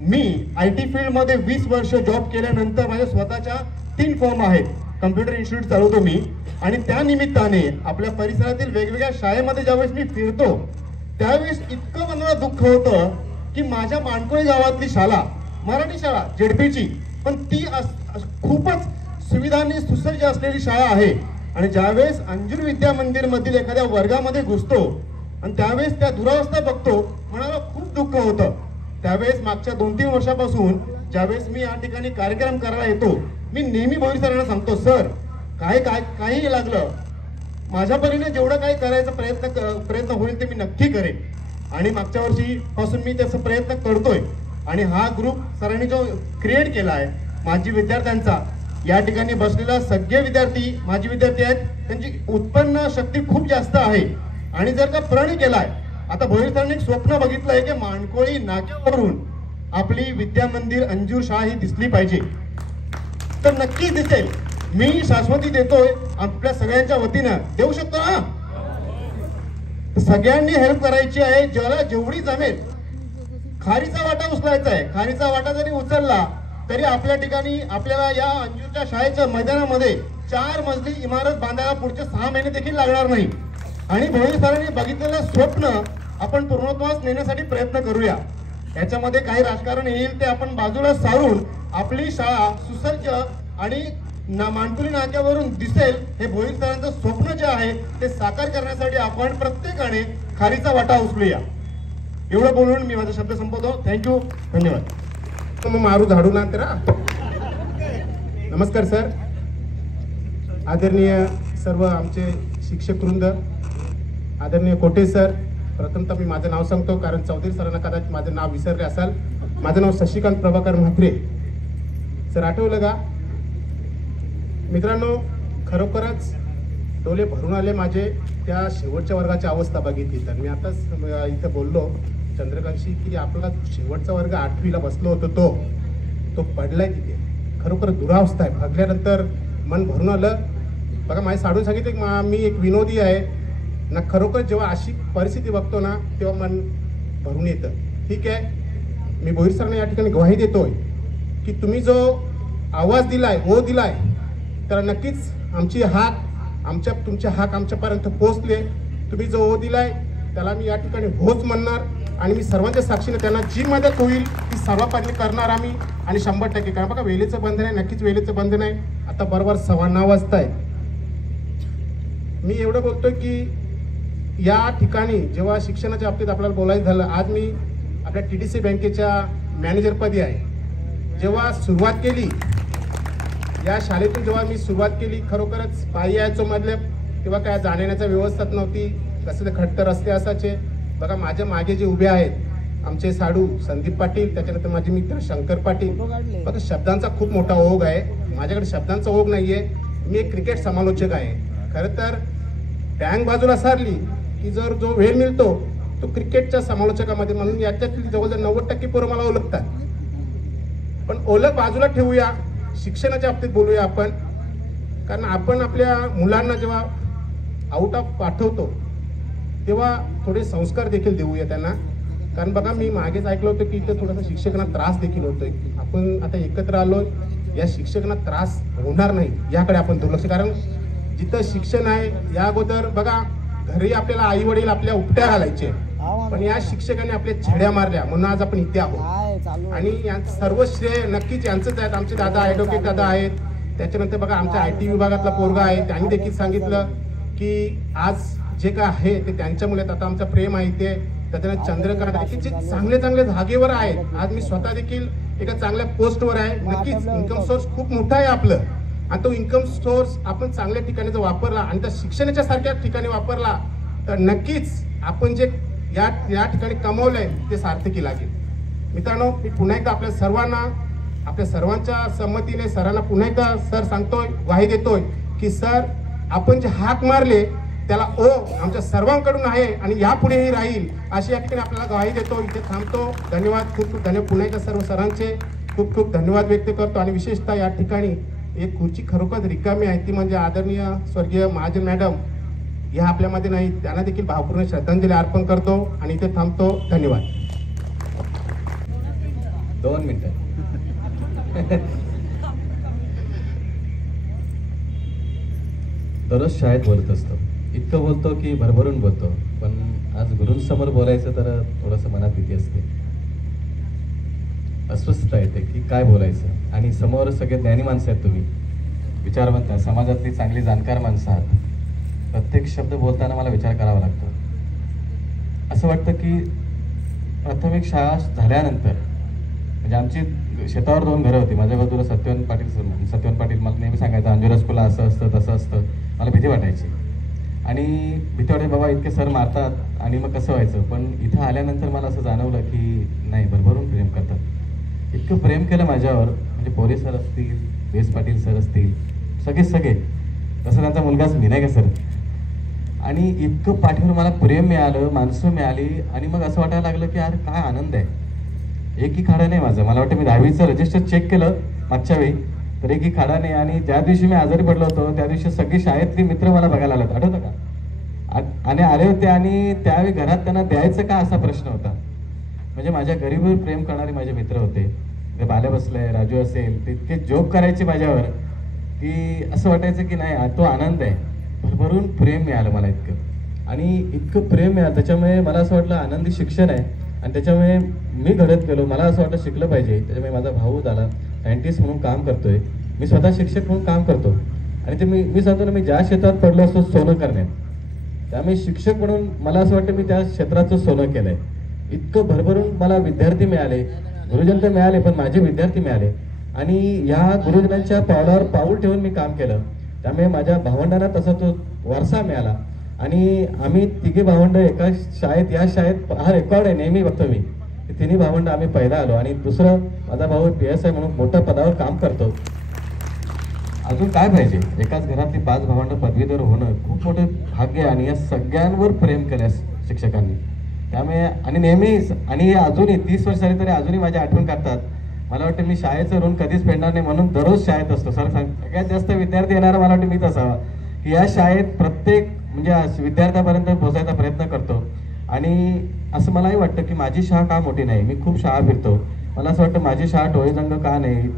मी IT फील्डमध्ये 20 वर्ष जॉब केल्यानंतर माझ्या स्वतःच्या 3 फर्म आहेत. कम्प्युटर इन्स्टिट्यूट चालवतो मी, आणि त्या निमित्ताने आपल्या परिसरातील वेगवेगळ्या शाळेमध्ये ज्यावेळेस मी फिरतो त्यावेळेस इतकं मला दुःख होतं की माझ्या माणकोळी गावातली शाळा, मराठी शाळा जेडपीची, पण ती खूपच सुविधांनी सुसज्ज असलेली शाळा आहे. आणि ज्यावेळेस अंजुर विद्या मंदिर मधील एखाद्या वर्गामध्ये घुसतो आणि त्यावेळेस त्या दुरावस्था बघतो, मनाला खूप दुःख होतं. त्यावेळेस मागच्या 2-3 वर्षापासून ज्यावेळेस मी या ठिकाणी कार्यक्रम करायला येतो, मी नेहमी भोईर सरांना सांगतो, सर काही लागलं, माझ्या परीने जेवढं काही करायचा प्रयत्न होईल ते मी नक्की करेन. आणि मागच्या वर्षीपासून मी त्याचा प्रयत्न करतोय. आणि हा ग्रुप सरांनी जो क्रिएट केला आहे माजी विद्यार्थ्यांचा, या ठिकाणी बसलेला सगळे विद्यार्थी माजी विद्यार्थी आहेत, त्यांची उत्पन्न शक्ती खूप जास्त आहे. आणि जर का प्रण केलाय, आता भोईर सरांनी एक स्वप्न बघितलंय की माणकोळी नाक्यावरून आपली विद्या मंदिर अंजूर शाळा ही दिसली पाहिजे. तर नक्की दिसेल. मी शाश्वती देतोय आपल्या सगळ्यांच्या वतीनं, देऊ शकतो ना? सगळ्यांनी हेल्प करायची आहे, ज्याला जेवढी जमेल. खारीचा वाटा उचलायचा आहे. खारीचा वाटा जरी उचलला तरी आपल्या ठिकाणी आपल्याला या अंजूरच्या शाळेच्या मैदानामध्ये 4 मजली इमारत बांधायला पुढचे 6 महिने देखील लागणार नाही. आणि भोईर सरांनी बघितलेलं स्वप्न आपण पूर्णत्वास नेण्यासाठी प्रयत्न करूया. याच्यामध्ये काही राजकारण येईल ते आपण बाजूला सारून आपली शाळा सुसज्ज आणि माणकुली नाक्यावरून दिसेल, हे भोईर सरांचं स्वप्न जे आहे ते साकार करण्यासाठी आपण प्रत्येकाने खारीचा वाटा उचलूया. एवढं बोलून मी माझा शब्द संपवतो. थँक्यू, धन्यवाद. मग मारू झाडू ना तर. नमस्कार सर, आदरणीय सर्व आमचे शिक्षक वृंद, आदरणीय कोटे सर. प्रथमतः मी माझं नाव सांगतो, कारण चौधरी सरांना कदाचित माझं नाव विसरले असाल. माझं नाव शशिकांत प्रभाकर म्हात्रे. सर आठवलं का मित्रांनो? खरोखरच डोळे भरून आले माझे त्या शेवटच्या वर्गाची अवस्था बघितली तर. मी आताच इथं बोललो चंद्रकांतशी की आपला शेवटचा वर्ग 8वीला बसलो होतो, तो पडलाय तिथे. खरोखर दुरावस्था आहे. बघल्यानंतर मन भरून आलं. बघा माझे साडून सांगितलं की मी एक विनोदी आहे ना. खरोखर जेव्हा अशी परिस्थिती बघतो ना तेव्हा मन भरून येतं. ठीक आहे, मी भोईर सरांना या ठिकाणी ग्वाही देतोय की तुम्ही जो आवाज दिलाय, हो दिलाय, तर नक्कीच तुमचे हाक आमच्यापर्यंत पोहोचले. तुम्ही जो हो दिलाय त्याला मी या ठिकाणी होच म्हणणार. आणि मी सर्वांच्या साक्षीने त्यांना जी मदत होईल ती सर्वांपासून करणार आम्ही. आणि 100% कारण बघा वेळेचं बंधन आहे, नक्कीच वेळेचं बंधन आहे. आता बरोबर 9:15 वाजता आहे. मी एवढं बोलतोय की या ठिकाणी जेव्हा शिक्षणाच्या बाबतीत आपल्याला बोलायचं झालं, आज मी आपल्या TDC बँकेच्या मॅनेजरपदी आहे. जेव्हा सुरुवात केली या शाळेतून, जेव्हा मी सुरुवात केली, खरोखरच पायी यायचो मधले, तेव्हा काय जाण्याची व्यवस्थाच नव्हती. कसले खड्डे रस्ते असायचे. बघा माझ्या मागे जे उभे आहेत आमचे साडू संदीप पाटील, त्याच्यानंतर माझे मित्र शंकर पाटील. बघा शब्दांचा खूप मोठा ओघ आहे. माझ्याकडे शब्दांचा ओघ नाहीये. मी एक क्रिकेट समालोचक आहे. खरं तर बँक बाजूला सारली की जो वेळ मिळतो तो क्रिकेटच्या समालोचकामध्ये, म्हणून याच्यातली जवळजवळ 90% पोरं मला ओळखतात. पण ओळख बाजूला ठेवूया, शिक्षणाच्या बाबतीत बोलूया आपण. कारण आपण आपल्या मुलांना जेव्हा आउट ऑफ पाठवतो तेव्हा थोडे संस्कार देखील देऊया त्यांना. कारण बघा मी मागेच ऐकलं होतं की इथं थोडासा शिक्षकांना त्रास देखील होतोय. आपण आता एकत्र आलोय, या शिक्षकांना त्रास होणार नाही याकडे आपण दुर्लक्ष. कारण जिथं शिक्षण आहे या अगोदर बघा घरी आपल्याला आई वडील आपल्या उपट्या घालायचे, पण या शिक्षकांनी आपल्या छेड्या मारल्या म्हणून आज आपण इथे आहोत. आणि सर्व श्रेय नक्कीच यांचंच आहेत. आमचे दादा ॲडव्होकेट दादा आहेत. त्याच्यानंतर बघा आमच्या IT विभागातला पोरगा आहे, त्यांनी देखील सांगितलं की आज जे काय आहे ते त्यांच्यामुळे. आता आमचं प्रेम आहे ते, त्याच्यानंतर चंद्रकांत देखील जे चांगले चांगले धागेवर आहेत. आज मी स्वतः देखील एका चांगल्या पोस्टवर आहे. नक्कीच इन्कम सोर्स खूप मोठा आहे आपलं, आणि तो इन्कम सोर्स आपण चांगल्या ठिकाणी जर वापरला आणि त्या शिक्षणाच्या सारख्या ठिकाणी वापरला तर नक्कीच आपण जे या ठिकाणी कमवलंय ते सार्थकी लागेल. मित्रांनो मी पुन्हा एकदा आपल्या सर्वांच्या संमतीने सरांना पुन्हा एकदा सर सांगतोय, ग्वाही देतोय की सर आपण जे हाक मारले त्याला आमच्या सर्वांकडून आहे आणि यापुढेही राहील अशी या ठिकाणी आपल्याला ग्वाही देतो. इथे थांबतो. धन्यवाद, खूप खूप धन्यवाद. पुन्हा एकदा सर्व सरांचे खूप खूप धन्यवाद व्यक्त करतो. आणि विशेषतः या ठिकाणी एक खुर्ची खरोखर रिकामी आहे, ती म्हणजे आदरणीय स्वर्गीय महाजन मॅडम ह्या आपल्यामध्ये नाही, त्यांना देखील भावपूर्ण श्रद्धांजली अर्पण करतो आणि इथे थांबतो. धन्यवाद. 2 मिनिटं. दररोज शाळेत बोलत असतो, इतकं बोलतो की भरभरून बोलतो, पण आज गुरूंसमोर बोलायचं तर थोडंसं मनात भीती असते, अस्वस्थता येते की काय बोलायचं. आणि समोर सगळे ज्ञानी माणसं आहेत, तुम्ही विचारवंत आहे, समाजातली चांगली जाणकार माणसं आहात. प्रत्येक शब्द बोलताना मला विचार करावा लागतो. असं वाटतं की प्राथमिक शाळा झाल्यानंतर, म्हणजे आमची शेतावर 2 घरं होती, माझ्या बाजूला सत्यवान पाटील मला नेहमी सांगायचं अंजुरा स्कूलला असं असतं तसं असतं. मला भीती वाटायची आणि भीती वाटायची बाबा इतके सर मारतात आणि मग कसं व्हायचं. पण इथं आल्यानंतर मला असं जाणवलं की नाही, भरभरून प्रेम करतात. इतकं प्रेम केलं माझ्यावर, म्हणजे पोरे सर असतील, वेस पाटील सर असतील, सगळे तसं त्यांचा मुलगाच मी नाही का सर. आणि इतकं पाठीवर मला प्रेम मिळालं, माणसं मिळाली आणि मग असं वाटायला लागलं की यार काय आनंद आहे. एकही खाडा नाही माझं. मला वाटतं मी 10वीचं रजिस्टर चेक केलं मागच्या वेळी तर एकही खाडा नाही. आणि ज्या दिवशी मी आजारी पडलो होतो त्या दिवशी सगळी शाळेतली मित्र मला बघायला आलं, आठवतं का? आणि आले होते आणि त्यावेळी घरात त्यांना द्यायचं का असा प्रश्न होता. म्हणजे माझ्या गरीबवर प्रेम करणारे माझे मित्र होते. ते बाले बसले, राजू असेल, ते इतके जोक करायचे माझ्यावर की असं वाटायचं की नाही तो आनंद आहे. भरभरून प्रेम मिळालं मला इतकं, आणि इतकं प्रेम मिळालं त्याच्यामुळे मला असं वाटलं आनंदी शिक्षण आहे. आणि त्याच्यामुळे मी घडत गेलो. मला असं वाटलं शिकलं पाहिजे. त्याच्यामुळे माझा भाऊ झाला सायंटिस्ट म्हणून काम करतोय, मी स्वतः शिक्षक म्हणून काम करतो. आणि ते मी सांगतो ना, मी ज्या क्षेत्रात पडलो असतो सोनं करण्यात, त्यामुळे शिक्षक म्हणून मला असं वाटतं मी त्या क्षेत्राचं सोनं केलंय. इतकं भरभरून मला विद्यार्थी मिळाले, गुरुजन तर मिळाले पण माझे विद्यार्थी मिळाले. आणि या गुरुजनांच्या पावलावर पाऊल ठेवून मी काम केलं. त्यामुळे माझ्या भावंडांना तसा तो वारसा मिळाला. आणि आम्ही तिघे भावंड एका शाळेत, या शाळेत हा रेकॉर्ड आहे नेहमी बघतो मी, तिन्ही भावंड आम्ही पहिला आलो. आणि दुसरं माझा भाऊ PSI म्हणून मोठ्या पदावर काम करतो. अजून काय पाहिजे. एकाच घरातली 5 भावंड पदवीधर होणं खूप मोठं भाग्य आहे. आणि या सगळ्यांवर प्रेम केलं शिक्षकांनी. त्यामुळे आणि नेहमी, आणि अजूनही 30 वर्ष झाली तरी अजूनही माझी आठवण काढतात. मला वाटतं मी शाळेचं ऋण कधीच फेडणार नाही म्हणून दररोज शाळेत असतो. सर सगळ्यात जास्त विद्यार्थी येणारा मला वाटतं मीच असावा की या शाळेत प्रत्येक म्हणजे विद्यार्थ्यापर्यंत पोहोचायचा प्रयत्न करतो. आणि असं मलाही वाटतं की माझी शाळा का मोठी नाही. मी खूप शाळा फिरतो. मला असं वाटतं माझी शाळा टोळेजंग का नाही.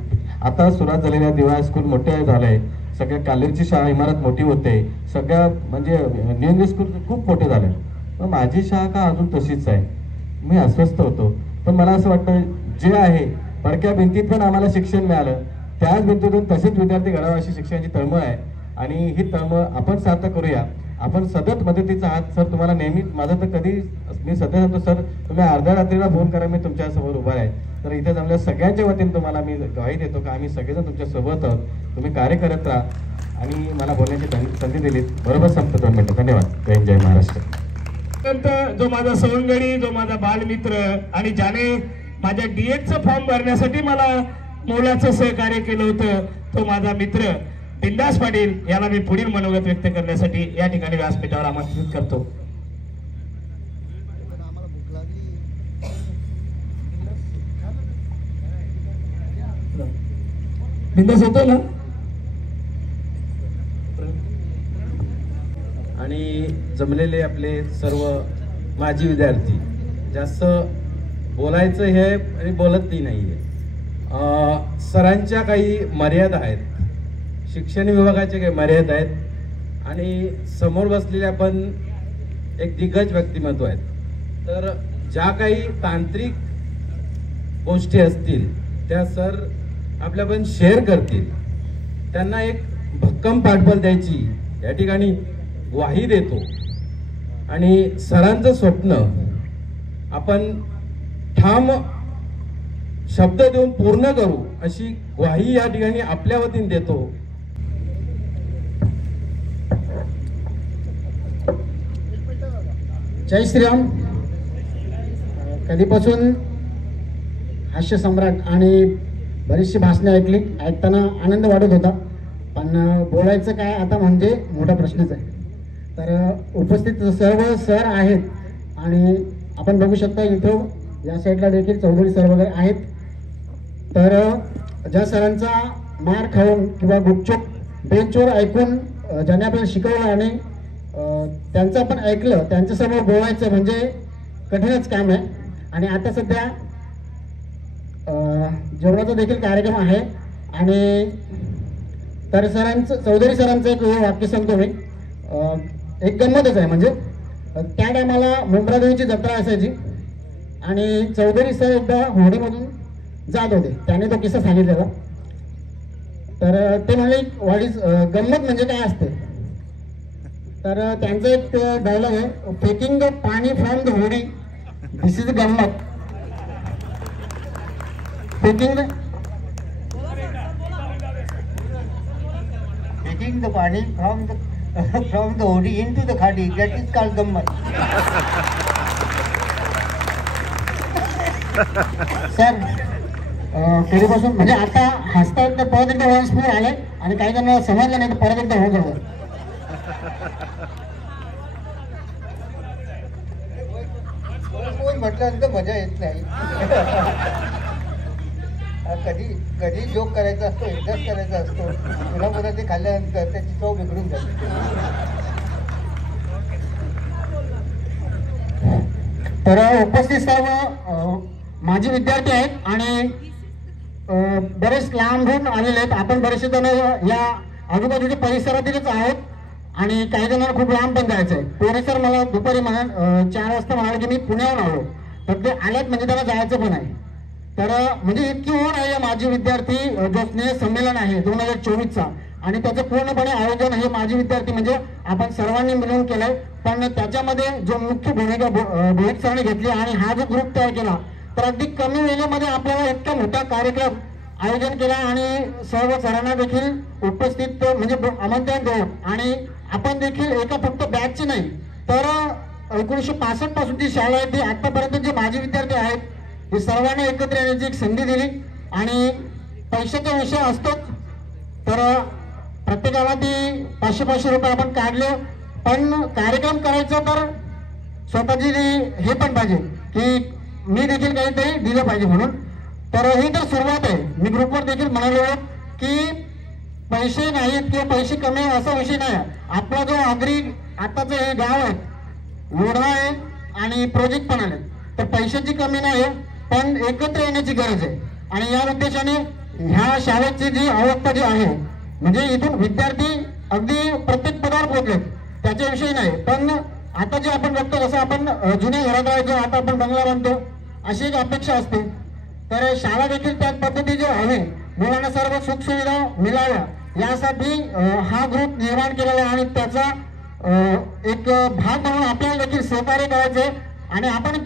आता सुरुवात झालेल्या दिवा स्कूल मोठे झालंय, सगळ्या कालेजची शाळा इमारत मोठी होते, सगळ्या म्हणजे न्यू इंग्लिश स्कूल खूप मोठे झाले. पण माझी शाळा का अजून तशीच आहे. मी अस्वस्थ होतो. पण मला असं वाटतं जे आहे पडक्या भिंतीत पण आम्हाला शिक्षण मिळालं, त्याच भिंतीतून तसेच विद्यार्थी घडावा अशी शिक्षणाची तळमळ आहे. आणि ही तळमळ आपण सार्थ करूया. आपण सतत मदतीचा हात. सर तुम्हाला नेहमी माझं तर कधी मी सतत सांगतो सर तुम्ही अर्ध्या रात्रीला फोन करा, मी तुमच्यासमोर उभा आहे. तर इथे जमल्या सगळ्यांच्या वतीने तुम्हाला मी ग्वाही देतो का आम्ही सगळेजण तुमच्यासोबत आहोत. तुम्ही कार्य करत राहा. आणि मला बोलण्याची संधी दिली. बरोबर संपतो 2 मिनिटं. धन्यवाद. जय हिंद, जय महाराष्ट्र. जो माझा सवंगडी, जो माझा बालमित्र आणि ज्याने माझ्या DEDचं फॉर्म भरण्यासाठी मला मोलाचं सहकार्य केलं होतं, तो माझा मित्र बिंदास पाटील याला मी पुढील मनोगत व्यक्त करण्यासाठी या ठिकाणी व्यासपीठावर आमंत्रित करतो. बिंदास होतो ना. आणि जमलेले आपले सर्व माजी विद्यार्थी, जास्त बोलायचं हे आणि बोलतही नाही आहे. सरांच्या काही मर्यादा आहेत, शिक्षण विभागाच्या काही मर्यादा आहेत. आणि समोर बसलेले आपण एक दिग्गज व्यक्तिमत्व आहेत. तर ज्या काही तांत्रिक गोष्टी असतील त्या सर आपल्यापर्यंत शेअर करतील. त्यांना एक भक्कम पाठबळ द्यायची या ठिकाणी ग्वाही देतो. आणि सरांचं स्वप्न आपण ठाम शब्द देऊन पूर्ण करू अशी ग्वाही या ठिकाणी आपल्या वतीने देतो. जय श्रीराम. कधीपासून हास्य सम्राट आणि बरीचशी भाषणे ऐकताना आनंद वाटत होता. पण बोलायचं काय आता म्हणजे मोठा प्रश्नच आहे. तर उपस्थित सर्व सर आहेत आणि आपण बघू शकता इथं या साईडला देखील चौधरी सर वगैरे आहेत. तर ज्या सरांचा मार खाऊन किंवा गुपचूप बेंचवर ऐकून ज्याने आपल्याला शिकवलं आणि त्यांचं पण ऐकलं, त्यांच्यासमोर बोलायचं म्हणजे कठीणच काम आहे. आणि आता सध्या जेवणाचा देखील कार्यक्रम आहे. आणि तर चौधरी सरांचं एक वाक्य सांगतो मी. एक गंमतच आहे. म्हणजे त्या टायमाला मुंब्रादेवीची जत्रा असायची आणि चौधरी सर एकदा होडीमधून जात होते. त्याने तो किस्सा सांगितलेला. तर ते म्हणले वाट इज गंमत म्हणजे काय असते. तर त्यांचं एक डायलॉग आहे, फेकिंग द पाणी फ्रॉम द होडी, दिस इज गंमत. Faking Taking the pani from the hodi into the khadi, that is called gammat. Sir कधीपासून म्हणजे आता हसतात तर परत एकदा वॉइस आले आणि काही जणांना समजलं नाही तर परत एकदा होऊ गेलं. म्हटल्यानंतर मजा येत नाही. कधी जोक करायचा असतो, एकदाच करायचा असतो. पुन्हा पुन्हा ते खाल्ल्यानंतर त्याची चव बिघडून जाते. तर उपस्थित सर्व माझे विद्यार्थी आहेत आणि बरेच लांबून आलेले आहेत. आपण बरेचसे जण या आजूबाजूच्या परिसरातीलच आहोत आणि काही जणांना खूप लांब पण जायचं आहे. पोरे सर मला दुपारी 4 वाजता म्हणाले की मी पुण्याहून आलो, तर ते आलेत म्हणजे त्याला जायचं पण आहे. तर म्हणजे इतकी ओढ आहे माझी विद्यार्थी जो स्नेह संमेलन आहे 2024चा आणि त्याचं पूर्णपणे आयोजन हे माझे विद्यार्थी म्हणजे आपण सर्वांनी मिळून केलंय. पण त्याच्यामध्ये जो मुख्य भूमिका भोईर सरांनी घेतली आणि हा जो ग्रुप तयार केला तर अगदी कमी वेळेमध्ये आपल्याला इतका मोठा कार्यक्रम आयोजन केला आणि सर्व सरांना देखील उपस्थित म्हणजे आमंत्रण देऊ. आणि आपण देखील एका फक्त बॅचची नाही तर 1965 पासूनची शाळा आहे ती आतापर्यंत जे माझे विद्यार्थी आहेत हे सर्वांनी एकत्र येण्याची एक संधी दिली. आणि पैशाचा विषय असतोच तर प्रत्येकाला ती 500-500 रुपये आपण काढले. पण कार्यक्रम करायचा तर स्वतःची हे पण पाहिजे की मी देखील काहीतरी दिलं पाहिजे म्हणून. तर ही तर सुरुवात आहे. मी ग्रुपवर देखील म्हणालो की पैसे नाहीत किंवा पैसे कमी असा विषय नाही. आपला जो आगरी आताचं हे गाव आहे लोढा आहे आणि प्रोजेक्ट पण आले तर पैशाची कमी नाही आहे पण एकत्र येण्याची गरज आहे. आणि या उद्देशाने ह्या शाळेची जी अवस्था जी आहे म्हणजे इथून विद्यार्थी अगदी प्रत्येक पदावर पोहोचले त्याच्याविषयी नाही. पण आता जे आपण बघतो जसं आपण जुन्या घरात राहायचो आता आपण बंगला बांधतो अशी एक अपेक्षा असते. तर शाळा देखील त्याच पद्धतीचे हवे मुलांना सर्व सुखसुविधा मिळाव्या यासाठी हा ग्रुप निर्माण केलेला आणि त्याचा एक भाग म्हणून आपल्याला देखील सहकार्य करायचे. आणि आपण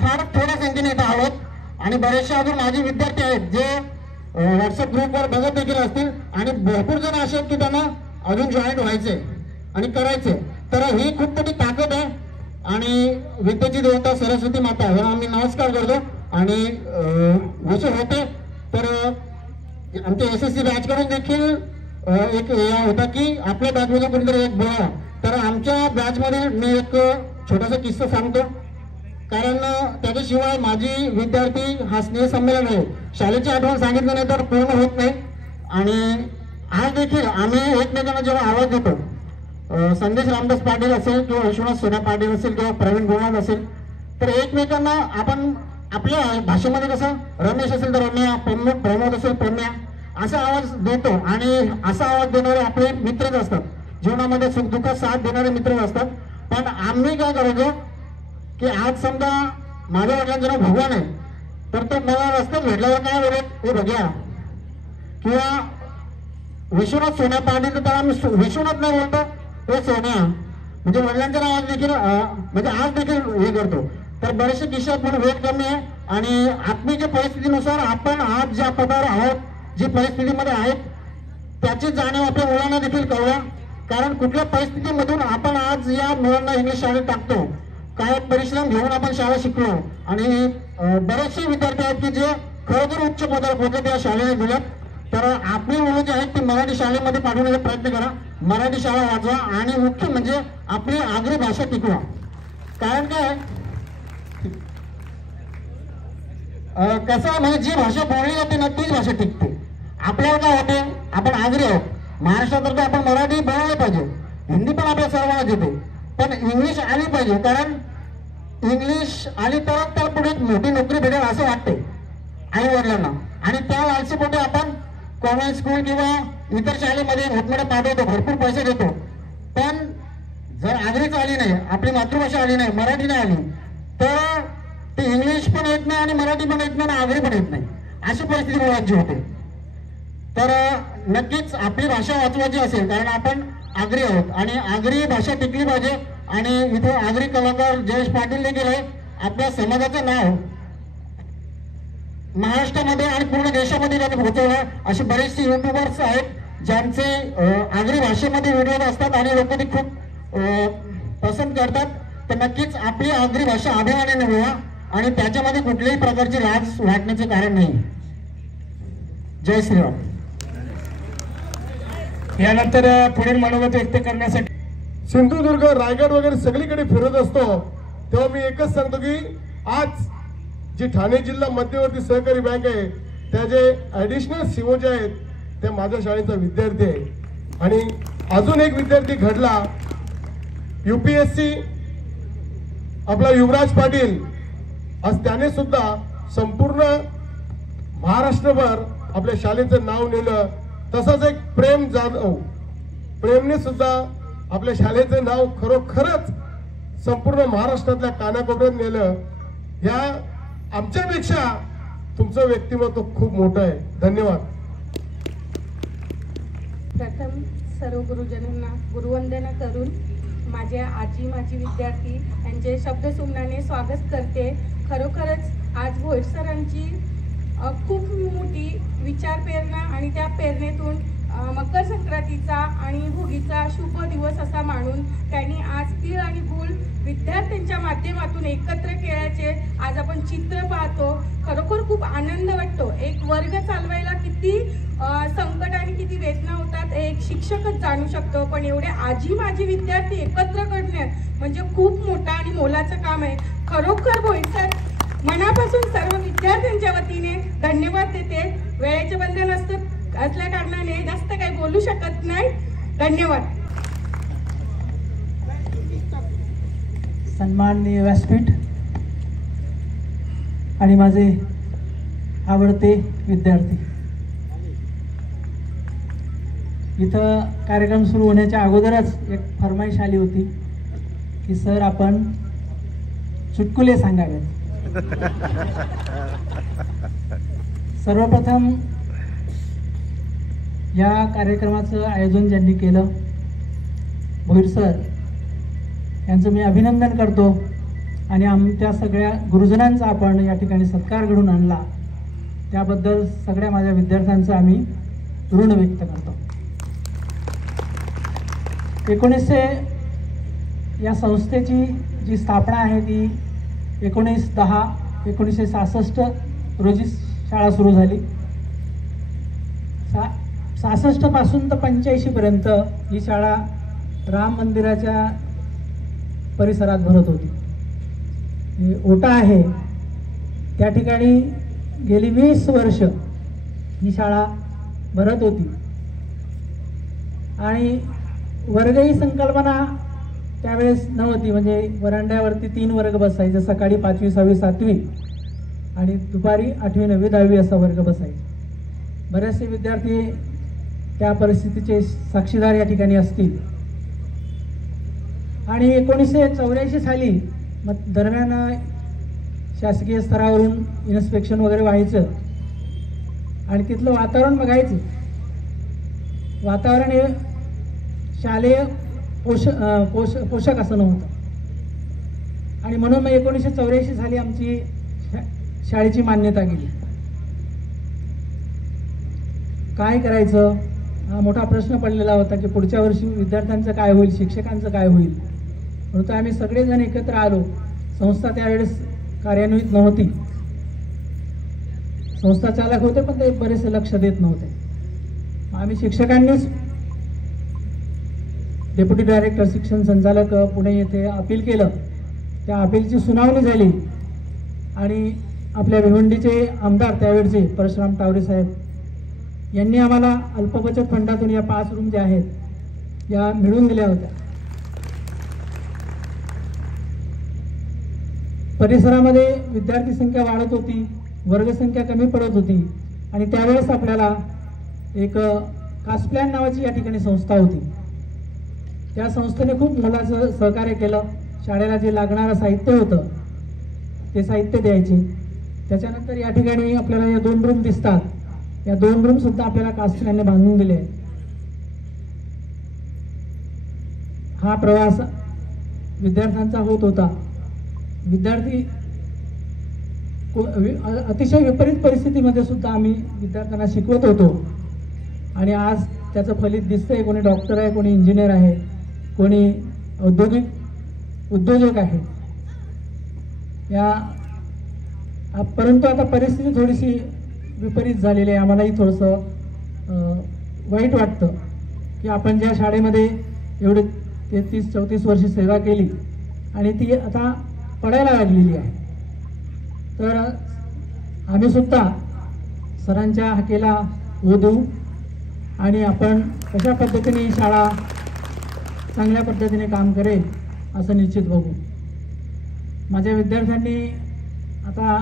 फार थोड्या संख्येने इथं आहोत आणि बरेचसे अजून माझे विद्यार्थी आहेत जे व्हॉट्सअप ग्रुपवर बघत देखील असतील आणि भरपूर जण असे आहेत की त्यांना अजून जॉईन व्हायचे आणि करायचे. तर ही खूप मोठी ताकद आहे आणि विद्येची देवता सरस्वती माता ह्या आम्ही नमस्कार करतो. आणि असे होते तर आमच्या SSC बॅच कडून देखील एक होता की आपल्या बॅचमध्ये कोणतरी एक बोला. तर आमच्या बॅचमध्ये मी एक छोटासा किस्सा सांगतो कारण त्याच्याशिवाय माझी विद्यार्थी हा स्नेह संमेलन आहे शाळेची आठवण सांगितलं नाही तर पूर्ण होत नाही. आणि आज देखील आम्ही एकमेकांना जेव्हा आवाज देतो संदेश रामदास पाटील असेल किंवा विश्वनाथ सोना पाटील असेल किंवा प्रवीण गोवाल असेल तर एकमेकांना आपण आपल्या भाषेमध्ये कसं रमेश असेल तर रम्या, प्रमोद असेल प्रम्या असा आवाज देतो. आणि असा आवाज देणारे आपले मित्रच असतात जीवनामध्ये सुखदुःखात साथ देणारे मित्रच असतात. पण आम्ही काय करायचो की आज समजा माझ्या वडिलांचं नाव भगवान आहे तर तो मला रस्त्यात भेटल्यावर काय बोलत हे बघ्या किंवा विश्वनाथ सोन्या पाटील तर त्याला आम्ही विश्वनाथ नाही बोलतो तो सोन्या म्हणजे वडिलांचं नाव आज देखील म्हणजे आज देखील हे करतो. तर बरेचसे किस्से पण वेळ कमी आहे आणि आत्मीच्या परिस्थितीनुसार आपण आज ज्या पदावर आहोत जी परिस्थितीमध्ये आहेत त्याची जाणीव आपल्या मुलांना देखील कळवा. कारण कुठल्या परिस्थितीमधून आपण आज या मुलांना इंग्लिश शाळेत टाकतो काय परिश्रम घेऊन आपण शाळा शिकलो आणि बरेचसे विद्यार्थी आहेत की जे खरोखर उच्च पदावर पोहोचले त्या शाळेने दिल्यात. तर आपली मुलं जी आहेत ती मराठी शाळेमध्ये पाठवण्याचा प्रयत्न करा. मराठी शाळा वाचवा आणि मुख्य म्हणजे आपली आगरी भाषा टिकवा. कारण काय कसं म्हणजे जी भाषा बोलली जाते ना तीच भाषा टिकते. आपल्याला काय होते आपण आगरी आहोत महाराष्ट्रातर्फे आपण मराठी बोलायला पाहिजे हिंदी पण आपल्या सर्वांना येते पण इंग्लिश आली पाहिजे कारण इंग्लिश आली तरच त्याला पुढे मोठी नोकरी भेटेल असं वाटते आई वडिलांना. आणि त्या लालसेपोटी आपण कॉन्व्हेंट स्कूल किंवा इतर शाळेमध्ये मोठमोठे पाठवतो, भरपूर पैसे देतो, पण जर आगरीच आली नाही, आपली मातृभाषा आली नाही, मराठी नाही आली, तर ते इंग्लिश पण येत नाही आणि मराठी पण येत नाही आणि आगरी पण येत नाही, अशी परिस्थिती मुलांची होते. तर नक्कीच आपली भाषा वाचवायची असेल, कारण आपण आगरी आहोत आणि आगरी भाषा टिकली पाहिजे. आणि इथे आगरी कलाकार जयेश पाटील देखील आहे. आपल्या समाजाचं नाव महाराष्ट्रामध्ये आणि पूर्ण देशामध्ये त्यांनी पोहोचवलं. असे बरेचसे युट्यूबर्स आहेत ज्यांचे आगरी भाषेमध्ये व्हिडिओ असतात आणि लोक ते खूप पसंत करतात. तर नक्कीच आपली आगरी भाषा अभिमानाने बोला आणि त्याच्यामध्ये कुठल्याही प्रकारची लाज वाटण्याचे कारण नाही. जय श्रीराम. यानंतर पुढील मनोगत व्यक्त करण्यासाठी सिंधुदुर्ग, रायगड वगैरे सगळीकडे फिरत असतो तेव्हा मी एकच सांगतो की आज जी ठाणे जिल्हा मध्यवर्ती सहकारी बँक आहे त्याचे ऍडिशनल सीओ जे आहेत ते माझ्या शाळेचा विद्यार्थी आहे. आणि अजून एक विद्यार्थी घडला UPSC आपला युवराज पाटील, आज त्याने सुद्धा संपूर्ण महाराष्ट्रभर आपल्या शाळेचं नाव नेलं. तसंच एक प्रेम जाधव, प्रेमने सुद्धा आपल्या शाळेचं नाव खरोखरच संपूर्ण महाराष्ट्रातल्या कानाकोपऱ्यात नेलं. या आमच्यापेक्षा तुमचं व्यक्तिमत्व खूप मोठं आहे. धन्यवाद. प्रथम सर्व गुरुजनांना गुरुवंदना करून माझे आजी माजी विद्यार्थी यांचे शब्दसुमनाने स्वागत करते. खरोखरच आज भोईर सरांची खूप मोठी विचार प्रेरणा आणि त्या प्रेरणेतून मकर संक्रांतीचा आणि भोगीचा शुभ दिवस असा मानून त्यांनी आज तीळ आणि गुळ विद्यार्थ्यांच्या माध्यमातून एकत्र केल्याचे आज आपण चित्र पाहतो. खरोखर खूप आनंद वाटतो. एक वर्ग चालवायला किती संकट आणि किती वेदना होतात हे एक शिक्षकच जाणू शकतो, पण एवढे आजी माझी विद्यार्थी एकत्र करण्यात म्हणजे खूप मोठं आणि मोलाचं काम आहे. खरोखर भोईर सर मनापासून सर्व विद्यार्थ्यांच्या वतीने धन्यवाद देते. वेळेचे बंधन असल्या कारणाने जास्त काही बोलू शकत नाही. धन्यवाद. सन्माननीय व्यासपीठ आणि माझे आवडते विद्यार्थी, इथं कार्यक्रम सुरू होण्याच्या अगोदरच एक फरमाईश आली होती की सर आपण चुटकुले सांगावेत. सर्वप्रथम या कार्यक्रमाचं आयोजन ज्यांनी केलं भोईर सर यांचं मी अभिनंदन करतो आणि आमच्या सगळ्या गुरुजनांचा आपण या ठिकाणी सत्कार घडून आणला त्याबद्दल सगळ्या माझ्या विद्यार्थ्यांचं आम्ही ऋण व्यक्त करतो. 1900 या संस्थेची जी स्थापना आहे ती 19/10/1966 रोजी शाळा सुरू झाली. 66 पासून तर 85 पर्यंत ही शाळा राम मंदिराच्या परिसरात भरत होती. ओटा आहे त्या ठिकाणी गेली 20 वर्ष ही शाळा भरत होती आणि वर्ग ही संकल्पना त्यावेळेस नव्हती. म्हणजे वरांड्यावरती 3 वर्ग बसायचे, सकाळी 5वी 6वी 7वी आणि दुपारी 8वी 9वी 10वी असा वर्ग बसायचा. बरेचसे विद्यार्थी त्या परिस्थितीचे साक्षीदार या ठिकाणी असतील. आणि 1984 साली मग दरम्यान शासकीय स्तरावरून इन्स्पेक्शन वगैरे व्हायचं आणि तिथलं वातावरण बघायचं. वातावरण हे शालेय पोषक असं नव्हतं आणि म्हणून मग 1984 साली आमची शाळेची मान्यता गेली. काय करायचं हा मोठा प्रश्न पडलेला होता की पुढच्या वर्षी विद्यार्थ्यांचं काय होईल, शिक्षकांचं काय होईल. म्हणून आम्ही सगळेजण एकत्र आलो. संस्था त्यावेळेस कार्यान्वित नव्हती, संस्था चालक होते पण ते बरेचसे लक्ष देत नव्हते. आम्ही शिक्षकांनीच डेप्युटी डायरेक्टर शिक्षण संचालक पुणे येथे अपील केलं. त्या अपीलची सुनावणी झाली आणि आपल्या भिवंडीचे आमदार त्यावेळचे परशुराम टावरे साहेब यांनी आम्हाला अल्पबचत फंडातून या 5 रूम ज्या आहेत या मिळवून दिल्या होत्या. परिसरामध्ये विद्यार्थी संख्या वाढत होती, वर्गसंख्या कमी पडत होती आणि त्यावेळेस आपल्याला एक कास्ट प्लॅन नावाची या ठिकाणी संस्था होती. त्या संस्थेने खूप मोलाचं सहकार्य केलं. शाळेला जे लागणारं साहित्य होतं ते साहित्य द्यायचे. त्याच्यानंतर या ठिकाणी आपल्याला या 2 रूम दिसतात. या 2 रूम सुद्धा आपल्याला कास्ट प्लॅनने बांधून दिले. हा प्रवास विद्यार्थ्यांचा होत होता. विद्यार्थी अतिशय विपरीत परिस्थितीमध्ये सुद्धा आम्ही विद्यार्थ्यांना शिकवत होतो आणि आज त्याचं फलित दिसतंय. कोणी डॉक्टर आहे, कोणी इंजिनियर आहे, कोणी उद्योजक आहे. परंतु आता परिस्थिती थोडीशी विपरीत झालेली आहे. आम्हालाही थोडंसं वाईट वाटतं की आपण ज्या शाळेमध्ये एवढे 33-34 वर्ष सेवा केली आणि ती आता पडायला लागलेली आहे. तर आम्ही सुद्धा सरांच्या हाकेला हो देऊ आणि आपण कशा पद्धतीने ही शाळा चांगल्या पद्धतीने काम करेल असं निश्चित बघू. माझ्या विद्यार्थ्यांनी आता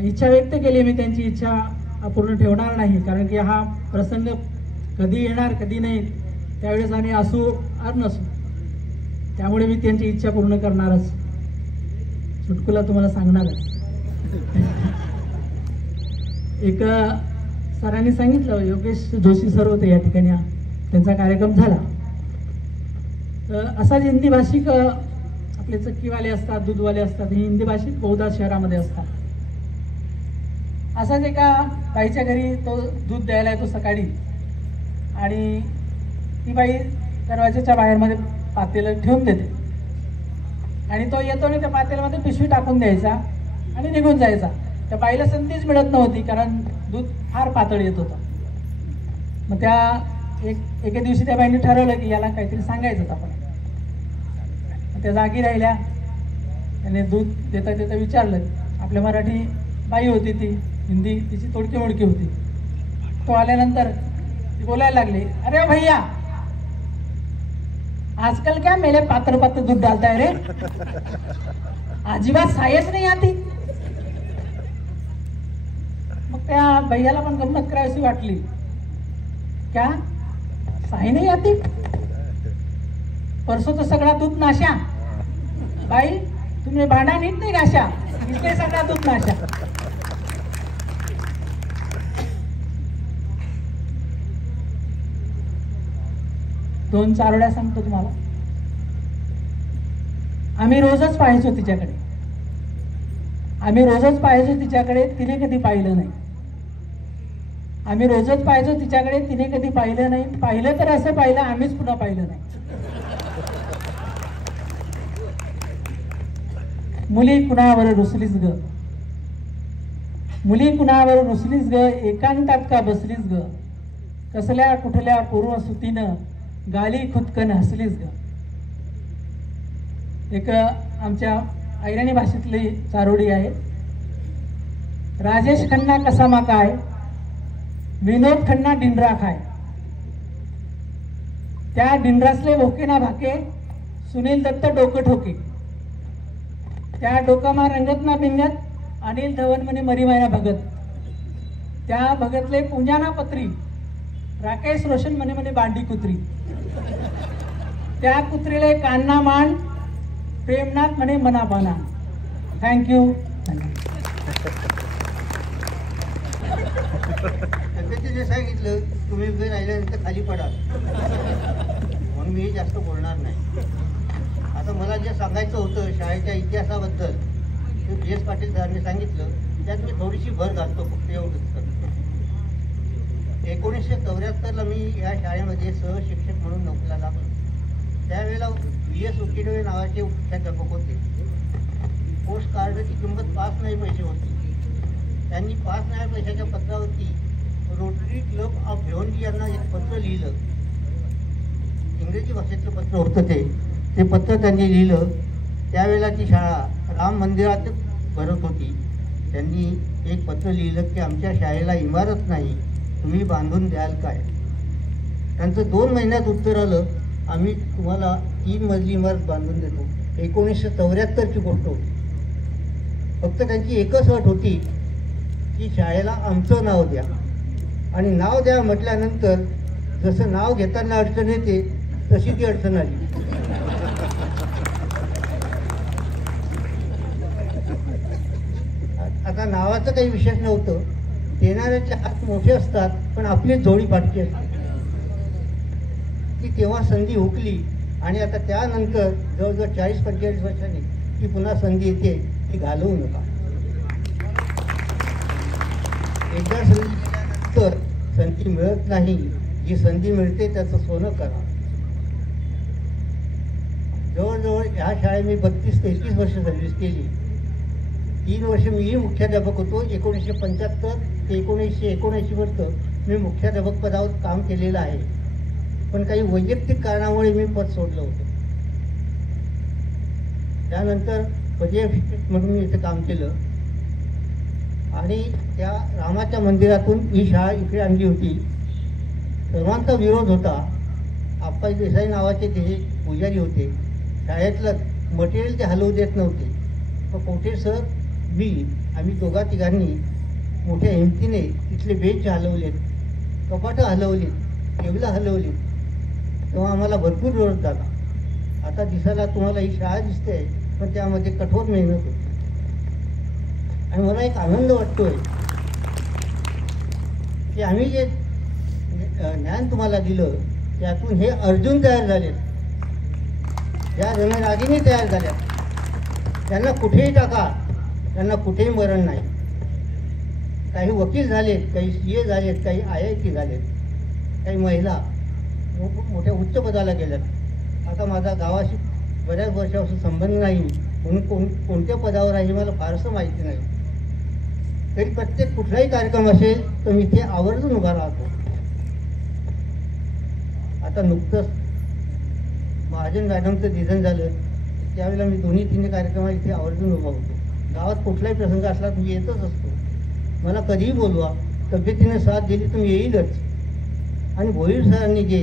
इच्छा व्यक्त केली. मी त्यांची इच्छा अपूर्ण ठेवणार नाही, कारण की हा प्रसंग कधी येणार कधी नाही त्यावेळेस आम्ही असू आज नसू. त्यामुळे मी त्यांची इच्छा पूर्ण करणारच. चुटकुला तुम्हाला सांगणारच. एक सरांनी सांगितलं, योगेश जोशी सर होते या ठिकाणी, त्यांचा कार्यक्रम झाला. तर असाच हिंदी भाषिक आपले चक्कीवाले असतात, दूधवाले असतात, हे हिंदी भाषिक बहुधा शहरामध्ये असतात. असाच एका बाईच्या घरी तो दूध द्यायला येतो सकाळी आणि ती बाई दरवाजाच्या बाहेरमध्ये पातेलं ठेवून देते आणि तो येतो आणि त्या पातेल्यामध्ये पिशवी टाकून द्यायचा आणि निघून जायचा. त्या बाईला संधीच मिळत नव्हती, कारण दूध फार पातळ येत होतं. मग त्या एके दिवशी त्या बाईने ठरवलं की याला काहीतरी सांगायचंच आपण. त्या जागी राहिल्या. त्याने दूध देता देता विचारलं. आपल्या मराठी बाई होती ती, हिंदी तिची तोडकी मोडकी होती. तो आल्यानंतर ती बोलायला लागली, अरे भैया आजकल क्या मेले पात्र पात्र दूध डालताय रे, अजिबात सायच नाही आती. मग त्या भैयाला पण गंमत करावीशी वाटली. क्या साई नाही आती, परसों तो सगळा दूध नाशा. बाई तुम्ही भांडा नीट नाही घाशा, इसलिए सगळा दूध नाशा. दोन चारोड्या सांगतो तुम्हाला. आम्ही रोजच पाहायचो तिच्याकडे. आम्ही रोजच पाहायचो तिच्याकडे, तिने कधी पाहिलं नाही. आम्ही रोजच पाहायचो तिच्याकडे, तिने कधी पाहिलं नाही. पाहिलं तर असं पाहिलं, आम्हीच पुन्हा पाहिलं नाही. मुली कुणावर रुसलीस ग, मुली कुणावर रुसलीस ग, एकांतात का बसलीस ग, कसल्या कुठल्या पूर्व सुतीनं गाली खुदकन हसलीस ग. एक आमच्या ऐराणी भाषेतली चारोडी आहे. राजेश खन्ना कसामा काय, विनोद खन्ना डिंडरा खाय, त्या डिंडरासले भोके ना भाके, सुनील दत्त डोकं ठोके, त्या डोकामा रंगत ना बिंगत, अनिल धवन म्हणे मरीमाया भगत, त्या भगतले पुंजाना पत्री, राकेश रोशन म्हणे म्हणे बांडी कुत्री, त्या कुत्रीले कान्ना मान, प्रेमनाथ म्हणे मना पाना. थँक्यू. जे सांगितलं तुम्ही उभे राहिल्यानंतर खाली पडा म्हणून मी जास्त बोलणार नाही. आता मला जे सांगायचं होतं शाळेच्या इतिहासाबद्दल ते B.S. पाटील सरांनी सांगितलं, त्यात मी थोडीशी भर घालतो, फक्त एवढंच करतो. 1974ला मी या शाळेमध्ये सहशिक्षक म्हणून नोकरीला लागलो. त्यावेळेला V.S. उकिडवे नावाचे मुख्याध्यापक होते. पोस्ट कार्डची किंमत 5 नाही पैसे होती. त्यांनी 5 नाही पैशाच्या पत्रावरती रोटरी क्लब ऑफ भिवंडी यांना एक पत्र लिहिलं. इंग्रजी भाषेतलं पत्र होतं ते पत्र त्यांनी लिहिलं. त्यावेळेला ती शाळा राम मंदिरात भरत होती. त्यांनी एक पत्र लिहिलं की आमच्या शाळेला इमारत नाही, तुम्ही बांधून द्याल काय. त्यांचं 2 महिन्यात उत्तर आलं, आम्ही तुम्हाला 3 मजली इमारत बांधून देतो. 1974ची गोष्ट होती. फक्त त्यांची एकच अट होती की की शाळेला आमचं नाव द्या, आणि नाव द्या म्हटल्यानंतर जसं नाव घेताना अडचण येते तशी ती अडचण आली. आता नावाचं काही विशेष नव्हतं, देणाऱ्याचे हात मोठे असतात पण आपली जोडी फाटकी असते. ती तेव्हा संधी हुकली आणि आता त्यानंतर जवळजवळ 40-45 वर्षांनी ती पुन्हा संधी येते, ती घालवू नका. एकदा संधी दिल्यानंतर संधी मिळत नाही, जी संधी मिळते त्याचं सोनं करा. जवळजवळ ह्या शाळेत मी 32-33 वर्ष सर्व्हिस केली. 3 वर्ष मीही मुख्याध्यापक होतो. 1975 ते 1979 वर्ष मी मुख्याध्यापक पदावर काम केलेलं आहे, पण काही वैयक्तिक कारणामुळे मी पद सोडलं होतं. त्यानंतर पर्यवेक्षक म्हणून मी इथे काम केलं आणि त्या रामाच्या मंदिरातून ही शाळा इकडे आणली होती. सर्वांचा विरोध होता. आप्पाजी देसाई नावाचे ते पुजारी होते. शाळेतलं मटेरियल ते हलवू देत नव्हते. पण कोठे सर मी आम्ही दोघा तिघांनी मोठ्या हिमतीने तिथले बेंच हलवलेत, कपाटं हलवलीत, टेबलं हलवलीत. तेव्हा आम्हाला भरपूर विरोध झाला. आता दिसायला तुम्हाला ही शाळा दिसते, पण त्यामध्ये कठोर मेहनत होती. आणि मला एक आनंद वाटतोय की आम्ही जे ज्ञान तुम्हाला दिलं त्यातून हे अर्जुन तयार झालेत, या रणरागिणी तयार झाल्या. त्यांना कुठेही टाका, त्यांना कुठेही मरण नाही. काही वकील झालेत, काही CA झालेत, काही IIT झालेत, काही महिला मोठ्या उच्च पदाला गेल्यात. आता माझा गावाशी बऱ्याच वर्षापासून संबंध नाही म्हणून कोणत्या पदावर आहे मला फारसं माहिती नाही. तरी प्रत्येक कुठलाही कार्यक्रम असेल तर मी इथे आवर्जून उभा राहतो. आता नुकतंच महाजन मॅडमचं निधन झालं, त्यावेळेला मी 2-3 कार्यक्रमात इथे आवर्जून उभा होतो. गावात कुठलाही प्रसंग असला तर मी येतच असतो. मला कधीही बोलवा, तब्येतीने साथ दिली तर मी येईलच. आणि भोईर सरांनी जे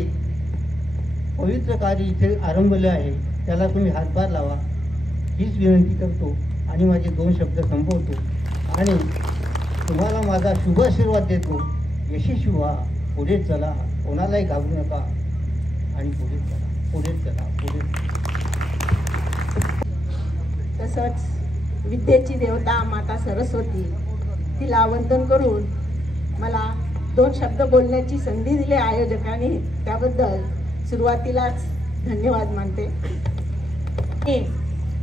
पवित्र कार्य इथे आरंभलं आहे त्याला तुम्ही हातभार लावा हीच विनंती करतो आणि माझे 2 शब्द संपवतो आणि तुम्हाला माझा शुभ आशीर्वाद देतो. यशस्वी व्हा, पुढे चला, कोणालाही घाबरू नका आणि पुढे चला, पुढे चला, पुढे. तसंच विद्येची देवता माता सरस्वती, तिला वंदन करून मला 2 शब्द बोलण्याची संधी दिली आयोजकांनी, त्याबद्दल सुरुवातीलाच धन्यवाद मानते.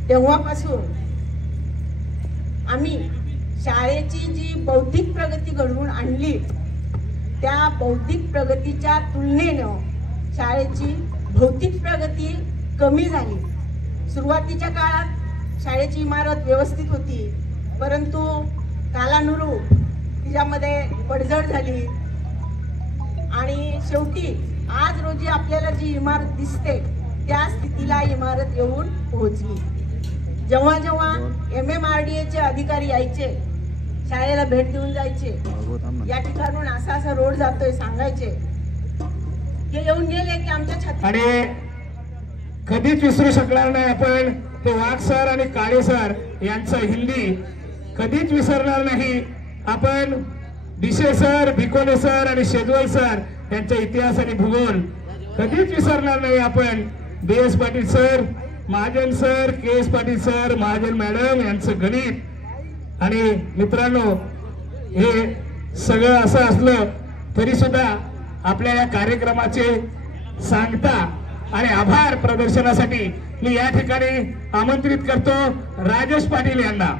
तेव्हापासून आम्ही शाळेची जी बौद्धिक प्रगती घडवून आणली, त्या बौद्धिक प्रगतीच्या तुलनेनं शाळेची भौतिक प्रगती कमी झाली. सुरुवातीच्या काळात शाळेची इमारत व्यवस्थित होती, परंतु कालानुरूप तिच्यामध्ये पडझड झाली आणि शेवटी आज रोजी आपल्याला जी इमारत दिसते त्या स्थितीला इमारत येऊन पोहोचली. जेव्हा जेव्हा MMRDAचे अधिकारी यायचे, शाळेला भेट देऊन जायचे, या ठिकाणून असा रोड जातोय सांगायचे, हे येऊन गेले की आमच्या छाती. आणि कधीच विसरू शकणार नाही आपण ते वाघ सर आणि काळे सर यांचं हिंदी कधीच विसरणार नाही आपण. डिशे सर, भिकोले सर आणि शेजवळ सर यांचा इतिहास आणि भूगोल कधीच विसरणार नाही आपण. DS Patil sir, Mahajan sir, KS Patil sir, Mahajan madam यांचं गणित. आणि मित्रांनो, हे सगळं असं असलं तरी सुद्धा आपल्या या कार्यक्रमाचे सांगता आणि आभार प्रदर्शनासाठी मी या ठिकाणी आमंत्रित करतो राजेश पाटील यांना.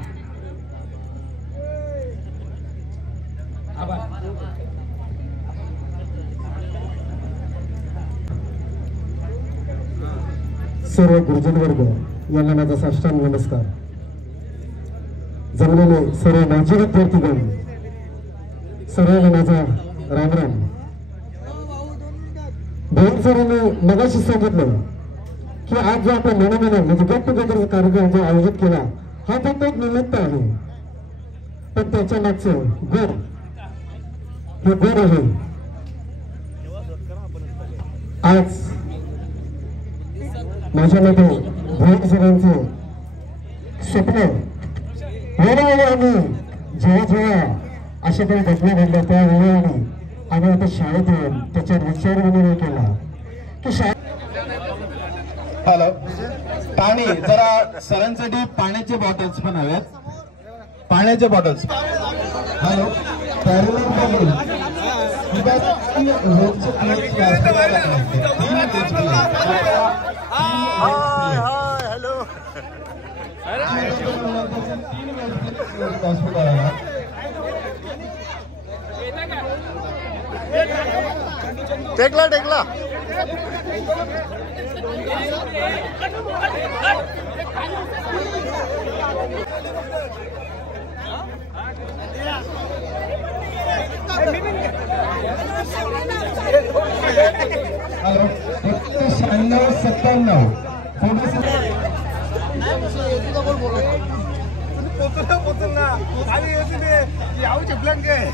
सर्व गुरुजन वर्ग यांना माझा साष्टांग नमस्कार. जमलेले सर्व माजी विद्यार्थीगण सर्वांना माझा रामराम. भोईर सरांनी मगाशी सांगितलं की आज जो आपण मनोमन म्हणजे गेट टुगेदर कार्यक्रम जो आयोजित केला हा फक्त एक निमित्त आहे, पण त्याच्या मागचं गुण हे गुण आहे. आज माझ्या मते भोईर सरांचे स्वप्न हळूहळू आम्ही जेव्हा जेव्हा अशा काही घटना घडल्या त्या वेळेने आम्ही आता शाळेत येऊन त्याच्यावर विचार विनिमय केला की हॅलो पाणी जरा सरांसाठी पाण्याचे बॉटल्स पण हव्यात पाण्याचे बॉटल्स हॅलो टेकला हॅलो 96-97 पोचल ना खाली येते यावचे प्लॅन काय